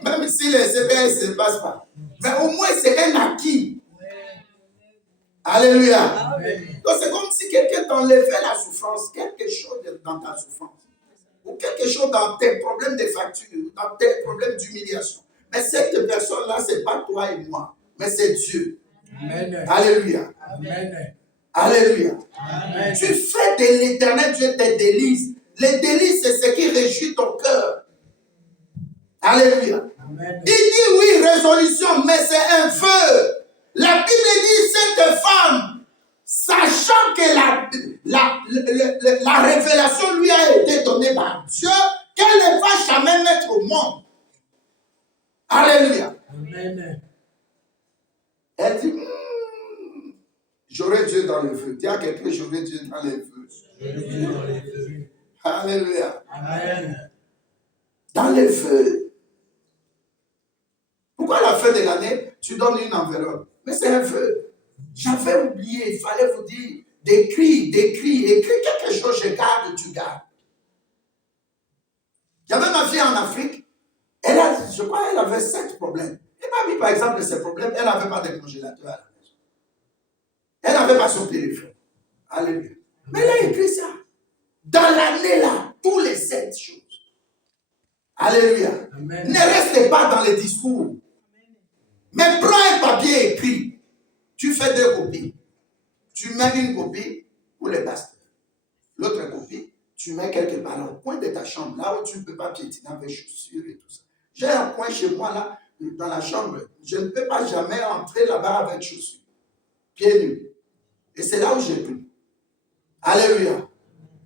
Même si les CPS ne passent pas. Mais au moins, c'est un acquis. Alléluia. Donc, c'est comme si quelqu'un t'enlevait la souffrance, quelque chose dans ta souffrance. Ou quelque chose dans tes problèmes de facture, dans tes problèmes d'humiliation. Mais cette personne-là, ce n'est pas toi et moi, mais c'est Dieu. Amen. Alléluia. Amen. Alléluia. Amen. Tu fais de l'éternel Dieu tes délices. Les délices, c'est ce qui réjouit ton cœur. Alléluia. Amen. Il dit oui, résolution, mais c'est un feu. La Bible dit cette femme, sachant que la révélation lui a été donnée par Dieu, qu'elle ne va jamais mettre au monde. Alléluia. Amen. Elle dit, j'aurai Dieu dans le feu. Dis à quelqu'un, j'aurai Dieu dans le feu. Alléluia. Amen. Dans le feu. Pourquoi à la fin de l'année, tu donnes une enveloppe? Mais c'est un feu. J'avais oublié, il fallait vous dire, écris quelque chose, je garde, tu gardes. Il y avait ma fille en Afrique, je crois qu'elle avait 7 problèmes. Et parmi, par exemple, ces problèmes, elle n'avait pas de congélateur à la maison. Elle n'avait pas son téléphone. Alléluia. Mais elle a écrit ça. Dans l'année là, tous les 7 choses. Alléluia. Amen. Ne restez pas dans les discours. Mais prends un papier écrit. Tu fais 2 copies. Tu mets une copie pour les pasteurs. L'autre copie, tu mets quelque part au coin de ta chambre, là où tu ne peux pas piétiner avec chaussures et tout ça. J'ai un coin chez moi là, dans la chambre. Je ne peux pas jamais entrer là-bas avec chaussures. Pieds nus. Et c'est là où j'ai pris. Alléluia.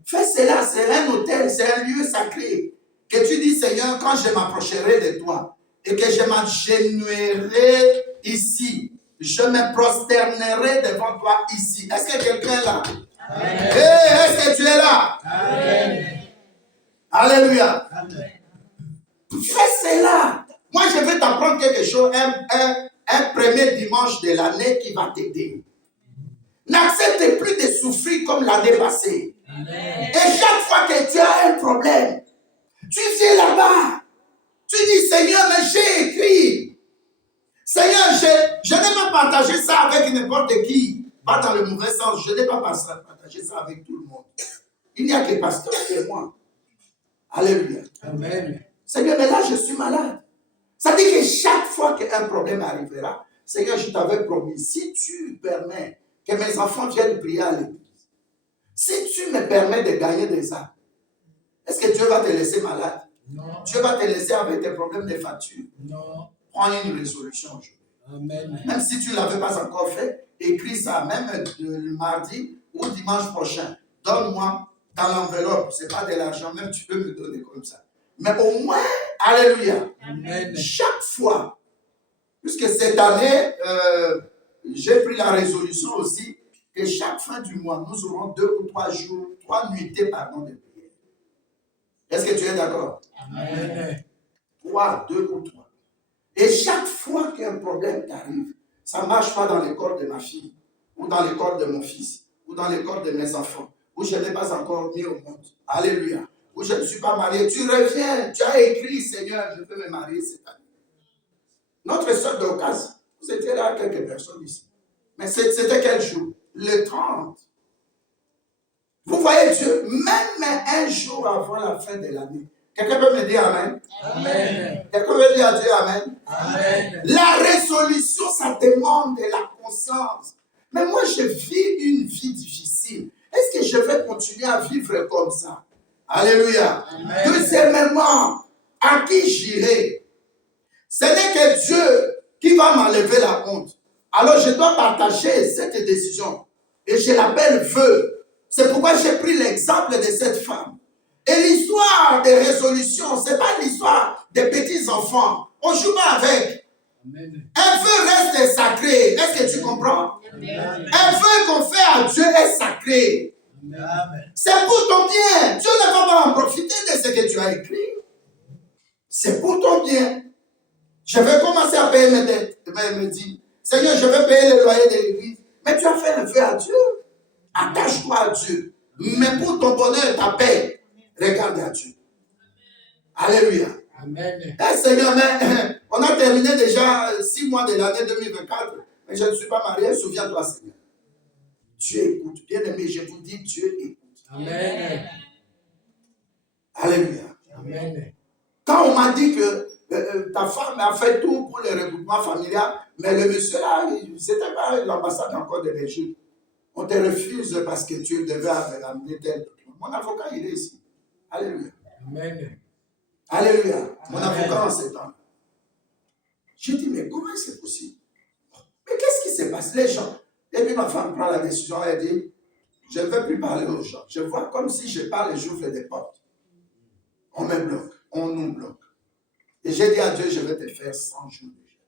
Fais cela, c'est un hôtel, c'est un lieu sacré. Que tu dis, Seigneur, quand je m'approcherai de toi et que je m'agenouillerai ici, je me prosternerai devant toi ici. Est-ce que quelqu'un est là? Amen. Hey, est-ce que tu es là? Amen. Alléluia. Amen. Fais cela. Moi, je vais t'apprendre quelque chose, un premier dimanche de l'année qui va t'aider. N'accepte plus de souffrir comme l'année passée. Amen. Et chaque fois que tu as un problème, tu viens là-bas. Tu dis, Seigneur, mais j'ai écrit. Seigneur, je n'ai pas partagé ça avec n'importe qui. Pas dans le mauvais sens. Je n'ai pas partagé ça avec tout le monde. Il n'y a que pasteur et moi. Alléluia. Amen. Seigneur, mais là, je suis malade. Ça dit que chaque fois qu'un problème arrivera, Seigneur, je t'avais promis, si tu permets que mes enfants viennent prier à l'église, si tu me permets de gagner des âmes, est-ce que Dieu va te laisser malade? Non. Dieu va te laisser avec tes problèmes de facture? Non. Prends une résolution aujourd'hui. Amen. Même si tu ne l'avais pas encore fait, écris ça, même le mardi ou dimanche prochain. Donne-moi dans l'enveloppe. Ce n'est pas de l'argent, même tu peux me donner comme ça. Mais au moins, alléluia. Amen. Chaque fois, puisque cette année, j'ai pris la résolution aussi que chaque fin du mois, nous aurons 2 ou 3 jours, 3 nuitées, pardon, de prière. Est-ce que tu es d'accord? Amen. 3, 2 ou 3. Et chaque fois qu'un problème t'arrive, ça ne marche pas dans le corps de ma fille, ou dans le corps de mon fils, ou dans le corps de mes enfants, où je n'ai pas encore mis au monde. Alléluia. Où je ne suis pas marié. Tu reviens, tu as écrit, Seigneur, je peux me marier cette année. Notre soeur d'Ocas, vous étiez là, quelques personnes ici. Mais c'était quel jour? Le 30. Vous voyez Dieu, même un jour avant la fin de l'année. Quelqu'un peut me dire Amen? Amen. Quelqu'un veut dire à Dieu Amen? Amen. La résolution, ça demande de la conscience. Mais moi, je vis une vie difficile. Est-ce que je vais continuer à vivre comme ça? Alléluia. Amen. Deuxièmement, à qui j'irai? Ce n'est que Dieu qui va m'enlever la honte. Alors, je dois partager cette décision. Et je l'appelle vœu. C'est pourquoi j'ai pris l'exemple de cette femme. Et l'histoire des résolutions, ce n'est pas l'histoire des petits enfants. On ne joue pas avec. Amen. Un vœu reste sacré. Est-ce que tu comprends? Amen. Un vœu qu'on fait à Dieu est sacré. Amen. C'est pour ton bien. Dieu ne va pas en profiter de ce que tu as écrit. C'est pour ton bien. Je vais commencer à payer mes dettes. Il me dit, Seigneur, je vais payer le loyer de l'église. Mais tu as fait un vœu à Dieu. Attache-toi à Dieu. Mais pour ton bonheur et ta paix, regarde à Dieu. Alléluia. Amen. Eh Seigneur, mais on a terminé déjà 6 mois de l'année 2024. Mais je ne suis pas marié. Souviens-toi, Seigneur. Dieu écoute. Bien aimé, je vous dis, Dieu écoute. Amen. Alléluia. Amen. Quand on m'a dit que ta femme a fait tout pour le regroupement familial, mais le monsieur là, c'était pas l'ambassade encore de Belgique. On te refuse parce que tu devais amener tel document. Mon avocat, il est ici. Alléluia. Amen. Alléluia. Mon Amen. avocat en ces temps. J'ai dit, mais comment c'est possible? Mais qu'est-ce qui se passe? Les gens. Et puis ma femme prend la décision, elle dit, je ne veux plus parler aux gens. Je vois comme si je parle et j'ouvre des portes. On me bloque, on nous bloque. Et j'ai dit à Dieu, je vais te faire 100 jours de jeûne.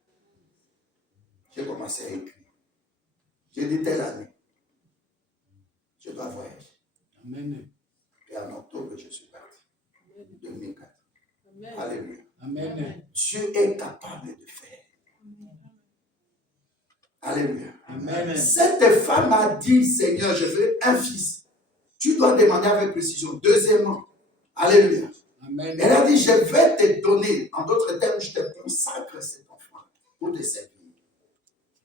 J'ai commencé à écrire. J'ai dit, telle année, je dois voyager. Amen. Et en octobre, je suis parti. 2004. Amen. Alléluia. Amen. Dieu est capable de faire. Alléluia. Amen. Cette femme a dit, Seigneur, je veux un fils. Tu dois demander avec précision. Deuxièmement, alléluia. Amen. Elle a dit, je vais te donner, en d'autres termes, je te consacre cet enfant pour te servir.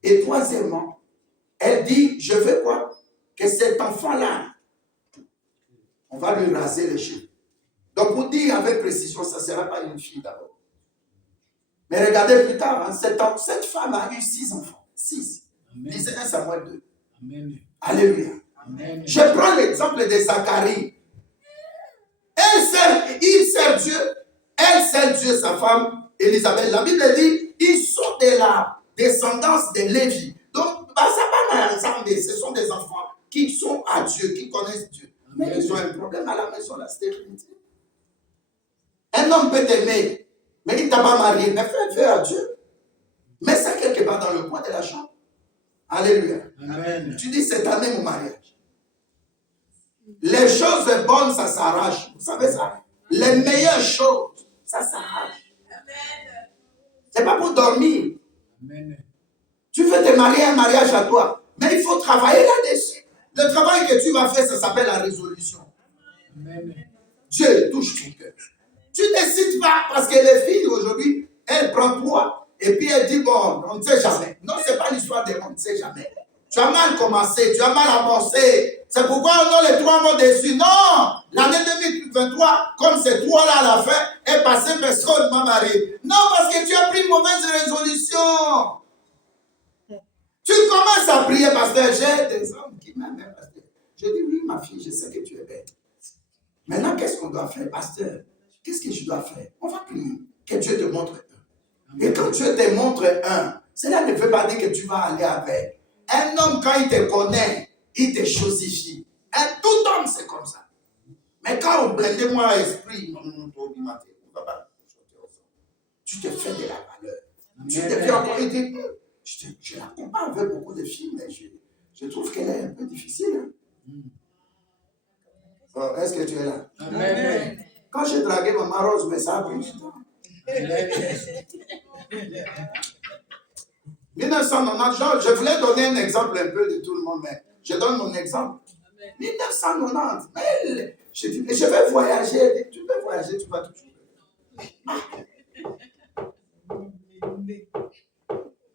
Et troisièmement, elle dit, je veux quoi? Que cet enfant-là, on va lui raser les cheveux. Donc, pour dire avec précision, ça ne sera pas une fille d'abord. Mais regardez plus tard, hein, cette femme a eu 6 enfants. 6. Lisez 1 Samuel 2. Amen. Alléluia. Amen. Je prends l'exemple de Zacharie. Il sert Dieu. Elle sert Dieu, sa femme, Élisabeth. La Bible dit, ils sont de la descendance de Lévi. Donc, ça va ensemble. Ce sont des enfants qui sont à Dieu, qui connaissent Dieu. Mais ils ont un problème à la maison, la stérilité. Un homme peut t'aimer, mais il ne t'a pas marié. Mais fais à Dieu. Mets ça quelque part dans le coin de la chambre. Alléluia. Amen. Tu dis, cette année, mon mariage. Les choses bonnes, ça s'arrache. Vous savez ça? Les meilleures choses, ça s'arrache. C'est pas pour dormir. Amen. Tu veux te marier un mariage à toi. Mais il faut travailler là-dessus. Le travail que tu vas faire, ça s'appelle la résolution. Amen. Dieu touche ton cœur. Tu ne décides pas parce que les filles aujourd'hui, elles prennent poids. Et puis elles disent, bon, on ne sait jamais. Non, ce n'est pas l'histoire de on ne sait jamais. Tu as mal commencé, tu as mal amorcé. C'est pourquoi on a les 3 mots dessus. Non, l'année 2023, comme ces 3-là à la fin, est passée, personne ne m'a marié. Non, parce que tu as pris une mauvaise résolution. Tu commences à prier, pasteur. J'ai des hommes qui m'aiment, pasteur. Je dis, oui, ma fille, je sais que tu es belle. Maintenant, qu'est-ce qu'on doit faire, pasteur? Qu'est-ce que je dois faire? On va prier. Que Dieu te montre un. Et quand Dieu te montre un, cela ne veut pas dire que tu vas aller avec. Un homme, quand il te connaît, il te chosifie. Tout homme, c'est comme ça. Mais quand on blinde moi esprit, tu te fais de la valeur. Tu te fais encore aider. Je la compare avec beaucoup de filles, mais je trouve qu'elle est un peu difficile. Oh, est-ce que tu es là? Amen. Quand j'ai dragué Maman Rose, mais ça a pris du temps. 1990, je voulais donner un exemple un peu de tout le monde, mais je donne mon exemple. 1990, mais je dis, je vais voyager. Tu veux voyager, tu vas toujours.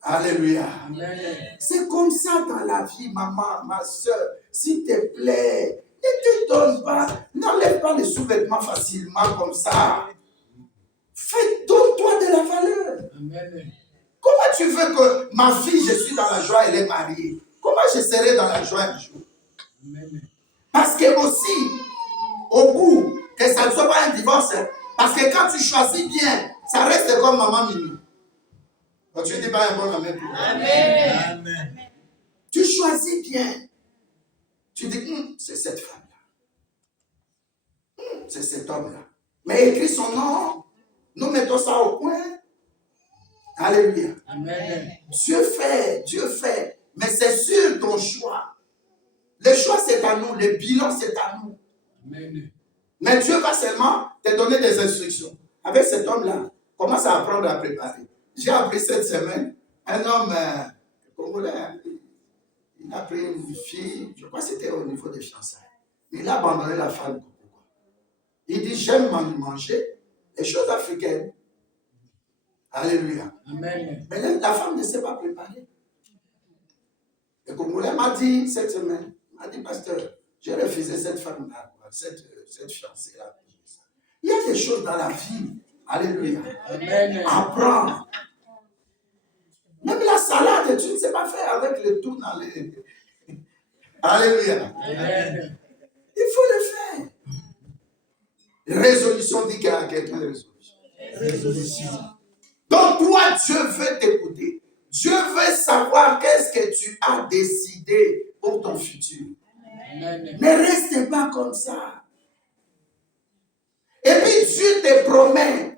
Alléluia. Amen. C'est comme ça dans la vie, maman, ma soeur. S'il te plaît, ne te donne pas. N'enlève pas les sous-vêtements facilement comme ça. Donne-toi de la valeur. Amen. Comment tu veux que ma fille, je suis dans la joie, elle est mariée? Comment je serai dans la joie un jour? Amen. Parce que aussi, au bout, que ça ne soit pas un divorce, parce que quand tu choisis bien, ça reste comme maman Mimi. Donc tu ne dis pas un bon amen pour moi. Amen. Amen. Tu choisis bien. Tu dis, c'est cette femme-là. C'est cet homme-là. Mais écris son nom. Nous mettons ça au point. Alléluia. Amen. Dieu fait. Mais c'est sur ton choix. Le choix, c'est à nous. Le bilan, c'est à nous. Amen. Mais Dieu va seulement te donner des instructions. Avec cet homme-là, commence à apprendre à préparer. J'ai appris cette semaine, un homme congolais, Il a pris une fille, je crois que c'était au niveau des fiançailles. Il a abandonné la femme. Pourquoi? Il dit, j'aime manger les choses africaines. Alléluia. Amen. Mais la femme ne s'est pas préparée. Le Congolais m'a dit cette semaine, il m'a dit, pasteur, j'ai refusé cette femme-là, cette fiancée-là. Il y a des choses dans la vie. Alléluia. Amen. Apprends. Même la salade, tu ne sais pas faire avec le tout dans les... Alléluia. Amen. Il faut le faire. Résolution, dit qu'il y a quelqu'un de résolution. Résolution. Donc toi, Dieu veut t'écouter. Dieu veut savoir qu'est-ce que tu as décidé pour ton futur. Amen. Ne reste pas comme ça. Et puis Dieu te promet,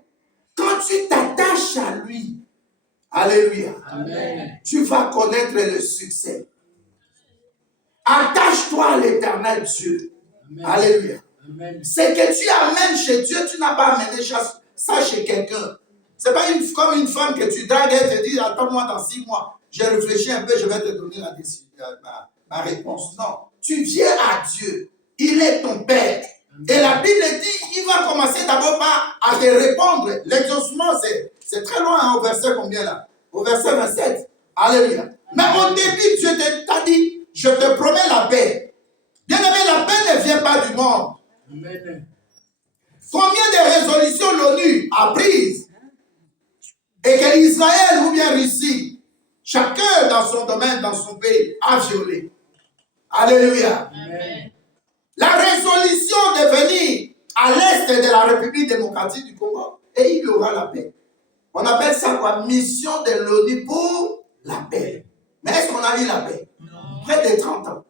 quand tu t'attaches à lui, alléluia, Amen. tu vas connaître le succès. Attache-toi à l'éternel Dieu. Amen. Alléluia. Amen. Ce que tu amènes chez Dieu, tu n'as pas amené ça chez quelqu'un. Ce n'est pas comme une femme que tu dragues et te dis, attends-moi dans 6 mois. J'ai réfléchi un peu, je vais te donner la décision, ma réponse. Non, tu viens à Dieu. Il est ton Père. Et la Bible dit, il va commencer d'abord à te répondre. L'exaucement, c'est très loin, hein, au verset combien là? Au verset 27. Alléluia. Mais au début, Dieu t'a dit, je te promets la paix. Bien-aimé, la paix ne vient pas du monde. Amen. Combien de résolutions l'ONU a prises et que Israël ou bien Russie, chacun dans son domaine, dans son pays, a violé. Alléluia. Amen. La résolution de venir à l'est de la République démocratique du Congo et il y aura la paix. On appelle ça quoi? Mission de l'ONU pour la paix. Mais est-ce qu'on a eu la paix? Non. Près de 30 ans.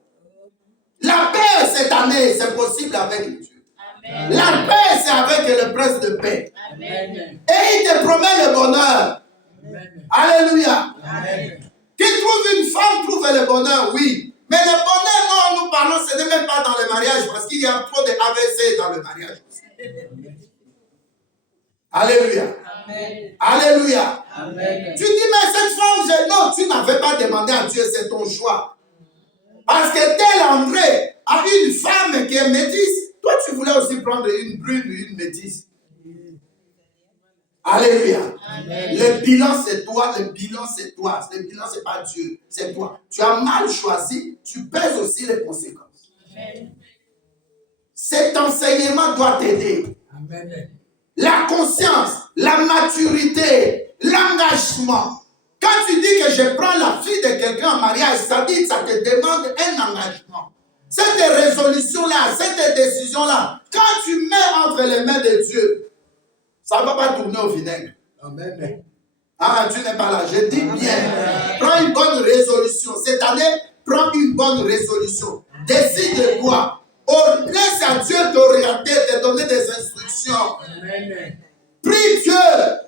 La paix cette année, c'est possible avec Dieu. Amen. La paix, c'est avec le prince de paix. Amen. Et il te promet le bonheur. Amen. Alléluia. Amen. Qu'il trouve une femme, trouve le bonheur, oui. Mais le bonheur, non, nous parlons, ce n'est même pas dans le mariage, parce qu'il y a trop de AVC dans le mariage. Alléluia. Amen. Alléluia. Amen. Tu dis, mais cette femme, non, tu n'avais pas demandé à Dieu, c'est ton choix. Parce que tel André a une femme qui est métisse. Toi, tu voulais aussi prendre une brune ou une métisse. Alléluia. Amen. Le bilan, c'est toi. Le bilan, c'est toi. Le bilan, c'est pas Dieu. C'est toi. Tu as mal choisi. Tu pèses aussi les conséquences. Amen. Cet enseignement doit t'aider. Amen. La conscience, la maturité, l'engagement. Quand tu dis que je prends la fille de quelqu'un en mariage, ça dit que ça te demande un engagement. Cette résolution-là, cette décision-là, quand tu mets entre les mains de Dieu, ça ne va pas tourner au vinaigre. Amen. Ah, tu n'es pas là. Je dis bien. Amen. Prends une bonne résolution. Cette année, prends une bonne résolution. Décide-toi. Laisse à Dieu t'orienter, te donner des instructions. Amen. Prie Dieu.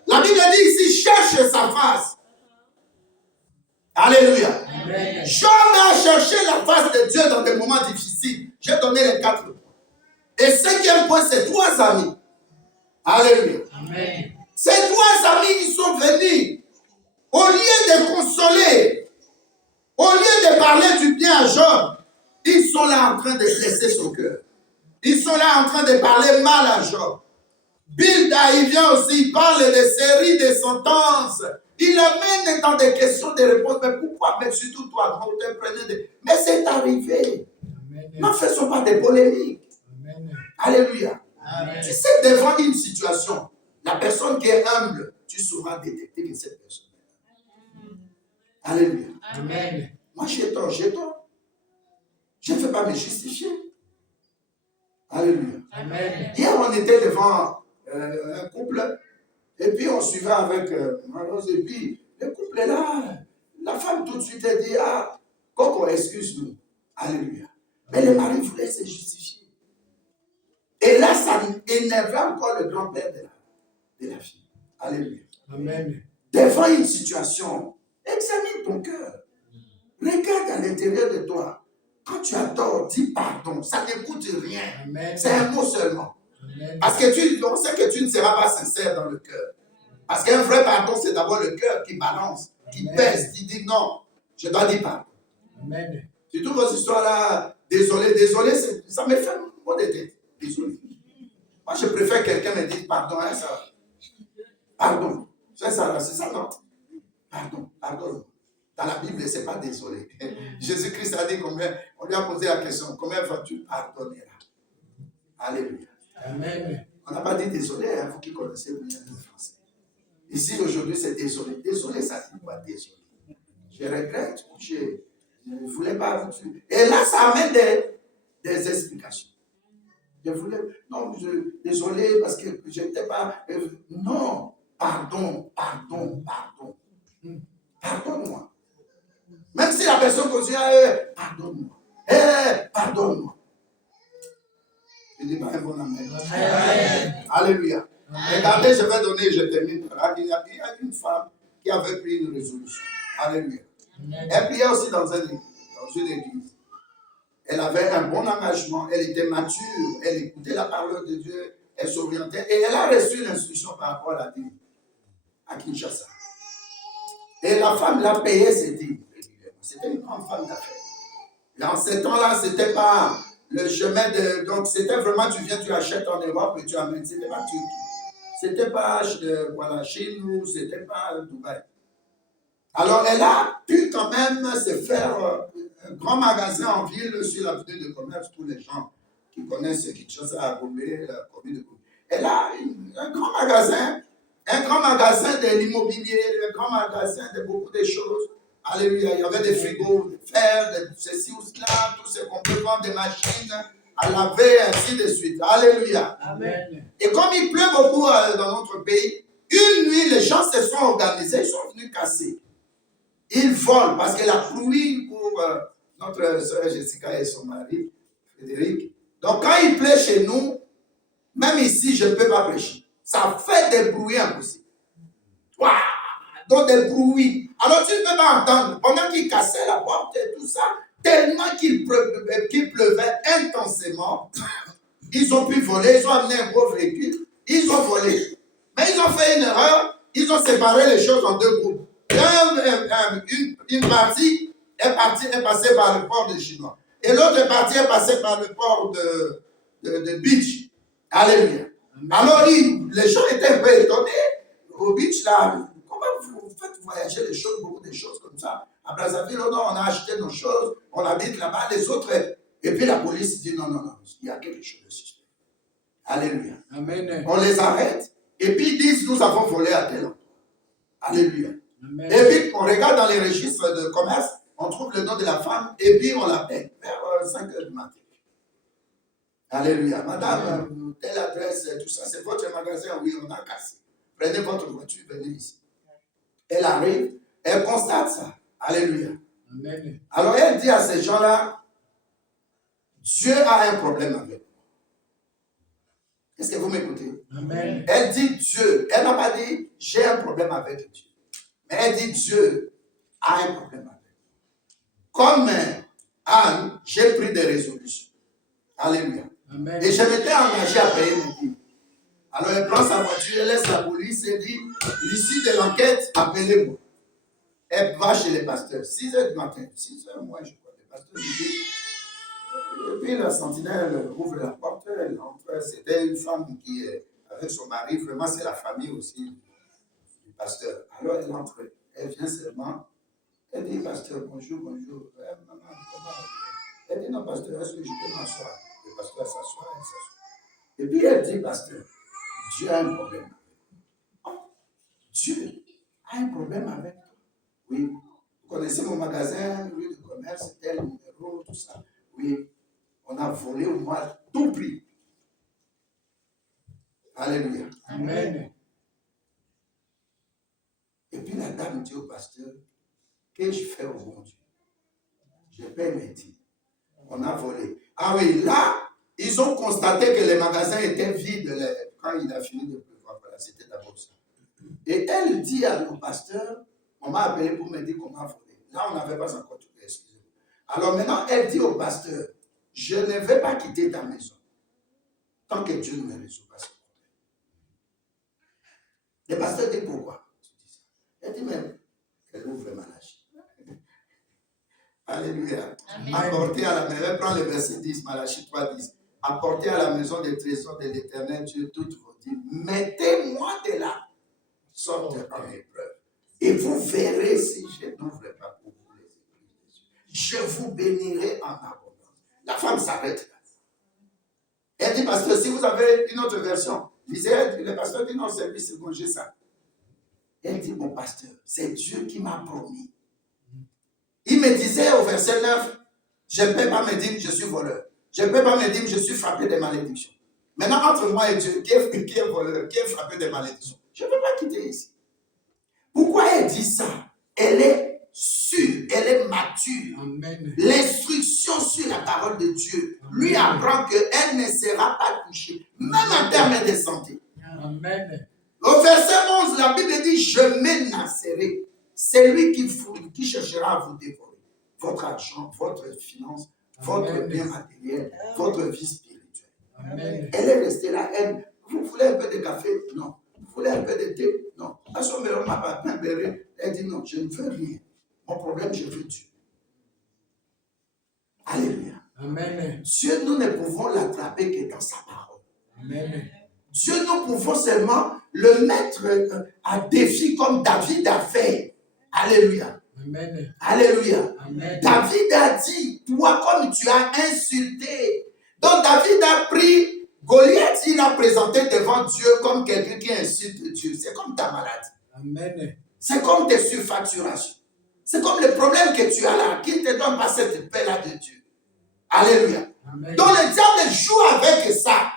La Bible dit ici, cherche sa face. Alléluia. Amen. Job a cherché la face de Dieu dans des moments difficiles. J'ai donné les 4 points. Et 5e point, c'est 3 amis. Alléluia. Amen. Ces 3 amis, ils sont venus. Au lieu de consoler, au lieu de parler du bien à Job, ils sont là en train de blesser son cœur. Ils sont là en train de parler mal à Job. Bildad, il vient aussi, il parle de séries de sentences. Il amène dans des questions, des réponses. Mais pourquoi? Mais surtout toi, quand tu prenais des... Mais c'est arrivé. Amen. Ne faisons pas de polémiques. Amen. Alléluia. Amen. Tu sais, devant une situation, la personne qui est humble, tu sauras détecter que cette personne. Alléluia. Amen. Moi, j'ai tort. Je ne veux pas me justifier. Alléluia. Amen. Hier, on était devant un couple, et puis on suivait avec Manos, et puis le couple est là. La femme tout de suite a dit, ah, Coco, excuse-nous. Alléluia. Mais le mari voulait se justifier. Et là, ça énervait encore le grand-père de la fille. Alléluia. Amen. Devant une situation, examine ton cœur. Regarde à l'intérieur de toi. Quand tu as tort, dis pardon. Ça ne coûte rien. Amen. C'est un mot seulement. Amen. Parce que on sait que tu ne seras pas sincère dans le cœur. Parce qu'un vrai pardon, c'est d'abord le cœur qui balance, qui pèse, qui dit non, je dois dire pardon. Amen. Surtout vos histoires-là, désolé, ça me fait mon de tête. Désolé. Moi, je préfère que quelqu'un me dise pardon, hein, ça. Pardon. C'est ça, non? Pardon, pardon. Dans la Bible, c'est pas désolé. Jésus-Christ a dit combien, on lui a posé la question, combien vas-tu pardonner? Alléluia. Amen. On n'a pas dit désolé, hein, vous qui connaissez bien le français. Ici, aujourd'hui, c'est désolé. Désolé, ça dit quoi, désolé? Je regrette, je ne voulais pas vous tuer. Et là, ça amène des explications. Je voulais, non, désolé parce que je n'étais pas. Non, pardon. Pardonne-moi. Même si la personne continue, pardonne-moi. Pardonne-moi. Je dis pas un bon amen. Alléluia. Regardez, je vais donner, je termine. Il y a une femme qui avait pris une résolution. Alléluia. Elle priait aussi dans une église. Elle avait un bon engagement, elle était mature, elle écoutait la parole de Dieu, elle s'orientait et elle a reçu l'instruction par rapport à la dîme à Kinshasa. Et la femme l'a payé ses dîmes. C'était une grande femme d'affaires. Dans ces temps-là, ce n'était pas le chemin de. Donc, c'était vraiment, tu viens, tu achètes en Europe et tu amènes. Ce n'était pas Turquie. Ce n'était pas Chine ou ce n'était pas Dubaï. Alors, elle a pu quand même se faire un grand magasin en ville sur l'avenue de commerce. Tous les gens qui connaissent Kinshasa à Gombe, la commune de Gombe. Elle a un grand magasin de l'immobilier, un grand magasin de beaucoup de choses. Alléluia. Il y avait des frigos, des fer, ceci ou cela, tout ce qu'on peut vendre, des machines à laver, ainsi de suite. Alléluia. Amen. Et comme il pleut beaucoup dans notre pays, une nuit, les gens se sont organisés, ils sont venus casser. Ils volent parce que la pluie pour notre soeur Jessica et son mari, Frédéric. Donc, quand il pleut chez nous, même ici, je ne peux pas prêcher. Ça fait des bruits impossibles. Waouh! Donc, des bruits. Alors, tu ne peux pas entendre. Pendant qu'ils cassaient la porte et tout ça, tellement qu'il pleuvait intensément, ils ont pu voler. Ils ont amené un gros véhicule. Ils ont volé. Mais ils ont fait une erreur. Ils ont séparé les choses en deux groupes. Une partie est passée par le port de Chinois. Et l'autre partie est passée par le port de Beach. Alléluia. Alors, les gens étaient un peu étonnés. Au Beach, là, comment vous faites voyager les choses, beaucoup de choses comme ça? À Brazzaville, non, on a acheté nos choses, on habite là-bas, les autres. Et puis la police dit non, il y a quelque chose de suspect. Alléluia. Amen. On les arrête. Et puis ils disent, nous avons volé à tel endroit. Alléluia. Amen. Et puis, on regarde dans les registres de commerce, on trouve le nom de la femme, et puis on l'appelle vers 5 heures du matin. Alléluia. Madame, telle adresse, tout ça, c'est votre magasin, oui, on a cassé. Prenez votre voiture, venez ici. Elle arrive, elle constate ça. Alléluia. Amen. Alors, elle dit à ces gens-là, Dieu a un problème avec vous. Est-ce que vous m'écoutez? Amen. Elle dit Dieu. Elle n'a pas dit, j'ai un problème avec Dieu. Mais elle dit Dieu a un problème avec vous. Comme Anne, j'ai pris des résolutions. Alléluia. Amen. Et je m'étais engagé à payer mes dîmes. Alors elle prend sa voiture, elle laisse la police et dit, l'issue de l'enquête, appelez-moi. Elle va chez les pasteurs, 6 heures du matin, 6 heures moins je crois. Les pasteurs lui disent, et puis la sentinelle ouvre la porte, elle entre. C'était une femme qui, avec son mari, vraiment c'est la famille aussi du pasteur. Alors elle entre, elle vient seulement, elle dit, pasteur, bonjour. Maman, comment? Elle dit, non, pasteur, est-ce que je peux m'asseoir? Le pasteur s'assoit, elle s'assoit. Et puis elle dit, pasteur, Dieu a un problème. Oh, Dieu a un problème avec toi. Oui. Vous connaissez mon magasin, rue de commerce, tel numéro, tout ça. Oui. On a volé au moins tout prix. Alléluia. Amen. Et puis la dame dit au pasteur, qu'ai-je fait au bon Dieu? Je paie mes dîmes. On a volé. Ah oui, là, ils ont constaté que les magasins étaient vides quand il a fini de pleuvoir. Voilà, c'était d'abord ça. Et elle dit à mon pasteur, on m'a appelé pour me dire comment voler. Là, on n'avait pas encore tout. Excusez-moi. Alors maintenant, elle dit au pasteur, je ne vais pas quitter ta maison tant que Dieu ne me résout pas ce problème. Le pasteur dit pourquoi? Elle dit, mais elle ouvre ma lâche. Alléluia. Amen. Apportez à la maison, prends le verset 10, Malachie 3, 10. Apportez à la maison des trésors de l'Éternel Dieu toutes vos dîmes. Mettez-moi de la sorte en épreuve. Et vous verrez si je n'ouvre pas pour vous les églises. Je vous bénirai en abondance. La femme s'arrête là. Elle dit, pasteur, si vous avez une autre version, le pasteur dit, non, c'est lui, c'est bon, j'ai ça. Elle dit, mon pasteur, c'est Dieu qui m'a promis. Il me disait au verset 9, je ne peux pas me dire que je suis voleur. Je ne peux pas me dire que je suis frappé des malédictions. Maintenant, entre moi et Dieu, qui est voleur, qui est frappé des malédictions? Je ne peux pas quitter ici. Pourquoi elle dit ça? Elle est sûre, elle est mature. Amen. L'instruction sur la parole de Dieu lui apprend qu'elle ne sera pas touchée, même en termes de santé. Amen. Au verset 11, la Bible dit, je menacerai celui qui cherchera à vous dévorer. Votre argent, votre finance, votre bien matériel, votre vie spirituelle. Amen. Elle est restée là. Vous voulez un peu de café? Non. Vous voulez un peu de thé? Non. À son mère m'a pas bien. Elle dit non, je ne veux rien. Mon problème, je veux Dieu. Alléluia. Amen. Dieu, nous ne pouvons l'attraper que dans sa parole. Amen. Dieu, nous pouvons seulement le mettre à défi comme David a fait. Alléluia. Amen. Alléluia. Amen. David a dit, toi comme tu as insulté. Donc David a pris Goliath, il l'a présenté devant Dieu comme quelqu'un qui insulte Dieu. C'est comme ta maladie. Amen. C'est comme tes surfacturations. C'est comme le problème que tu as là, qui ne te donne pas cette paix-là de Dieu. Alléluia. Amen. Donc le diable joue avec ça.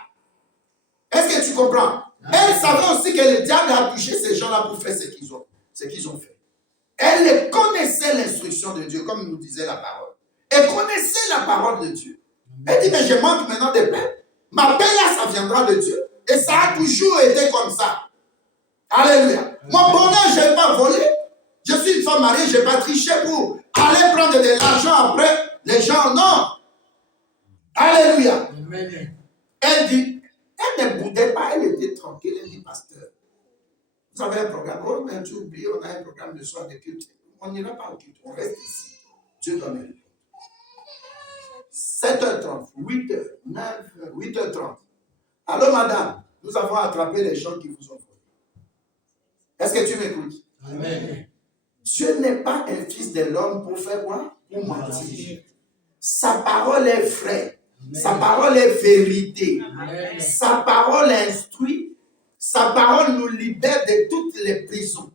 Est-ce que tu comprends? Elle savait aussi que le diable a touché ces gens-là pour faire ce qu'ils ont fait. Elle connaissait l'instruction de Dieu, comme nous disait la parole. Elle connaissait la parole de Dieu. Elle dit, mais je manque maintenant de paix. Ma paix là, ça viendra de Dieu. Et ça a toujours été comme ça. Alléluia. Mon bonheur, je n'ai pas volé. Je suis une femme mariée, je n'ai pas triché pour aller prendre de l'argent après. Les gens, non. Alléluia. Amen. Elle dit, elle ne boudait pas, elle était tranquille. Elle dit, pasteur, vous avez un programme. Oh, mais tu oublies, on a un programme de soir de culte. On n'ira pas au culte, on reste ici. Dieu donne le 7h30, 8h, 9h, 8h30. Allô, madame, nous avons attrapé les gens qui vous ont volé. Est-ce que tu m'écoutes? Amen. Dieu n'est pas un fils de l'homme pour faire quoi? Pour mentir. Sa parole est vraie. Sa parole est vérité. Amen. Sa parole instruit. Sa parole nous libère de toutes les prisons.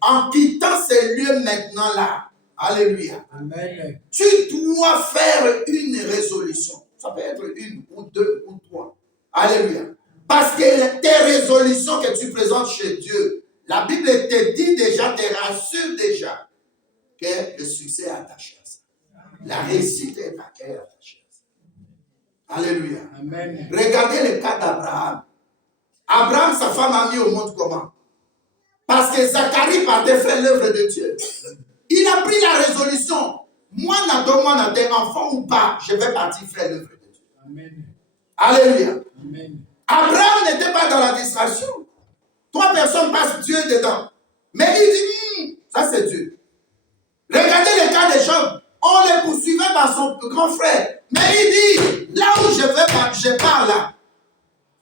En quittant ces lieux maintenant là. Alléluia. Amen. Tu dois faire une résolution. Ça peut être une ou deux ou trois. Alléluia. Parce que tes résolutions que tu présentes chez Dieu, la Bible te dit déjà, te rassure déjà que le succès est attaché à ça. La réussite est attachée à ça. Alléluia. Amen. Regardez le cas d'Abraham. Abraham, sa femme a mis au monde comment? Parce que Zacharie partait faire l'œuvre de Dieu. Il a pris la résolution. Moi, n'a des enfants ou pas, je vais partir faire l'œuvre de Dieu. Amen. Alléluia. Amen. Abraham n'était pas dans la distraction. Trois personnes passent Dieu dedans. Mais il dit, ça c'est Dieu. Regardez le cas de Job. On le poursuivait par son grand frère. Mais il dit, là où je pars là.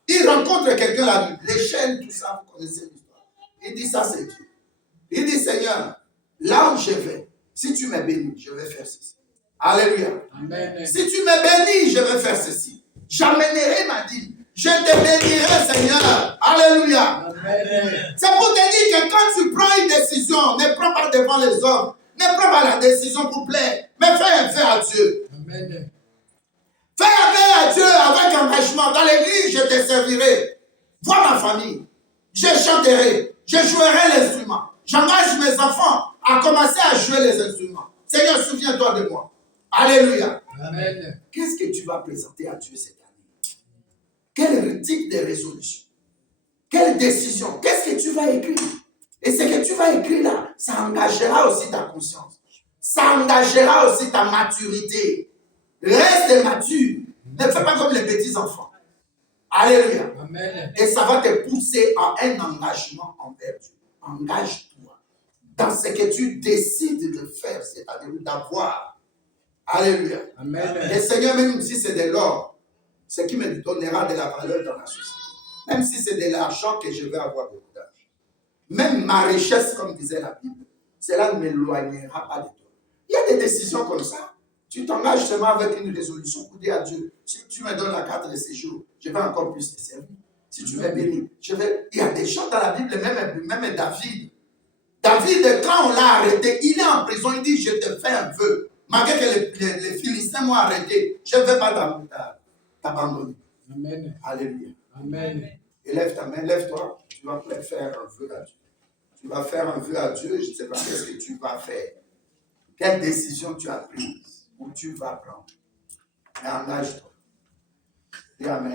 Il rencontre quelqu'un là, les chaînes, tout ça, vous connaissez l'histoire. Il dit, ça c'est Dieu. Il dit, Seigneur, là où je vais, si tu me bénis, je vais faire ceci. Alléluia. Amen. Si tu me bénis, je vais faire ceci. J'amènerai ma dîme. Je te bénirai, Seigneur. Alléluia. Amen. C'est pour te dire que quand tu prends une décision, ne prends pas devant les hommes. Ne prends pas la décision pour plaire. Mais fais affaire à Dieu. Amen. Fais affaire à Dieu avec engagement. Dans l'église, je te servirai. Vois ma famille. Je chanterai. Je jouerai l'instrument. J'engage mes enfants à commencer à jouer les instruments. Seigneur, souviens-toi de moi. Alléluia. Amen. Qu'est-ce que tu vas présenter à Dieu cette année? Quel type de résolution? Quelle décision? Qu'est-ce que tu vas écrire? Et ce que tu vas écrire là, ça engagera aussi ta conscience. Ça engagera aussi ta maturité. Reste mature. Ne fais pas comme les petits enfants. Alléluia. Amen. Et ça va te pousser à un engagement envers Dieu. Engage-toi. dans ce que tu décides de faire, c'est-à-dire d'avoir. Alléluia. Amen. Et Seigneur, même si c'est de l'or, ce qui me donnera de la valeur dans la société. Même si c'est de l'argent que je vais avoir beaucoup d'argent. Même ma richesse, comme disait la Bible, cela ne m'éloignera pas de toi. Il y a des décisions comme ça. Tu t'engages seulement avec une résolution pour dire à Dieu, si tu me donnes la carte de séjour, je vais encore plus te servir. Si tu me bénis, je vais... Il y a des gens dans la Bible, même David. David, quand on l'a arrêté, il est en prison, il dit, je te fais un vœu. Malgré que les Philistins m'ont arrêté, je ne vais pas t'abandonner. Amen. Alléluia. Amen. Élève ta main, lève-toi. Tu vas faire un vœu à Dieu. Tu vas faire un vœu à Dieu, je ne sais pas qu'est-ce que tu vas faire. Quelle décision tu as prise ou tu vas prendre. Mais engage-toi. Dis Amen.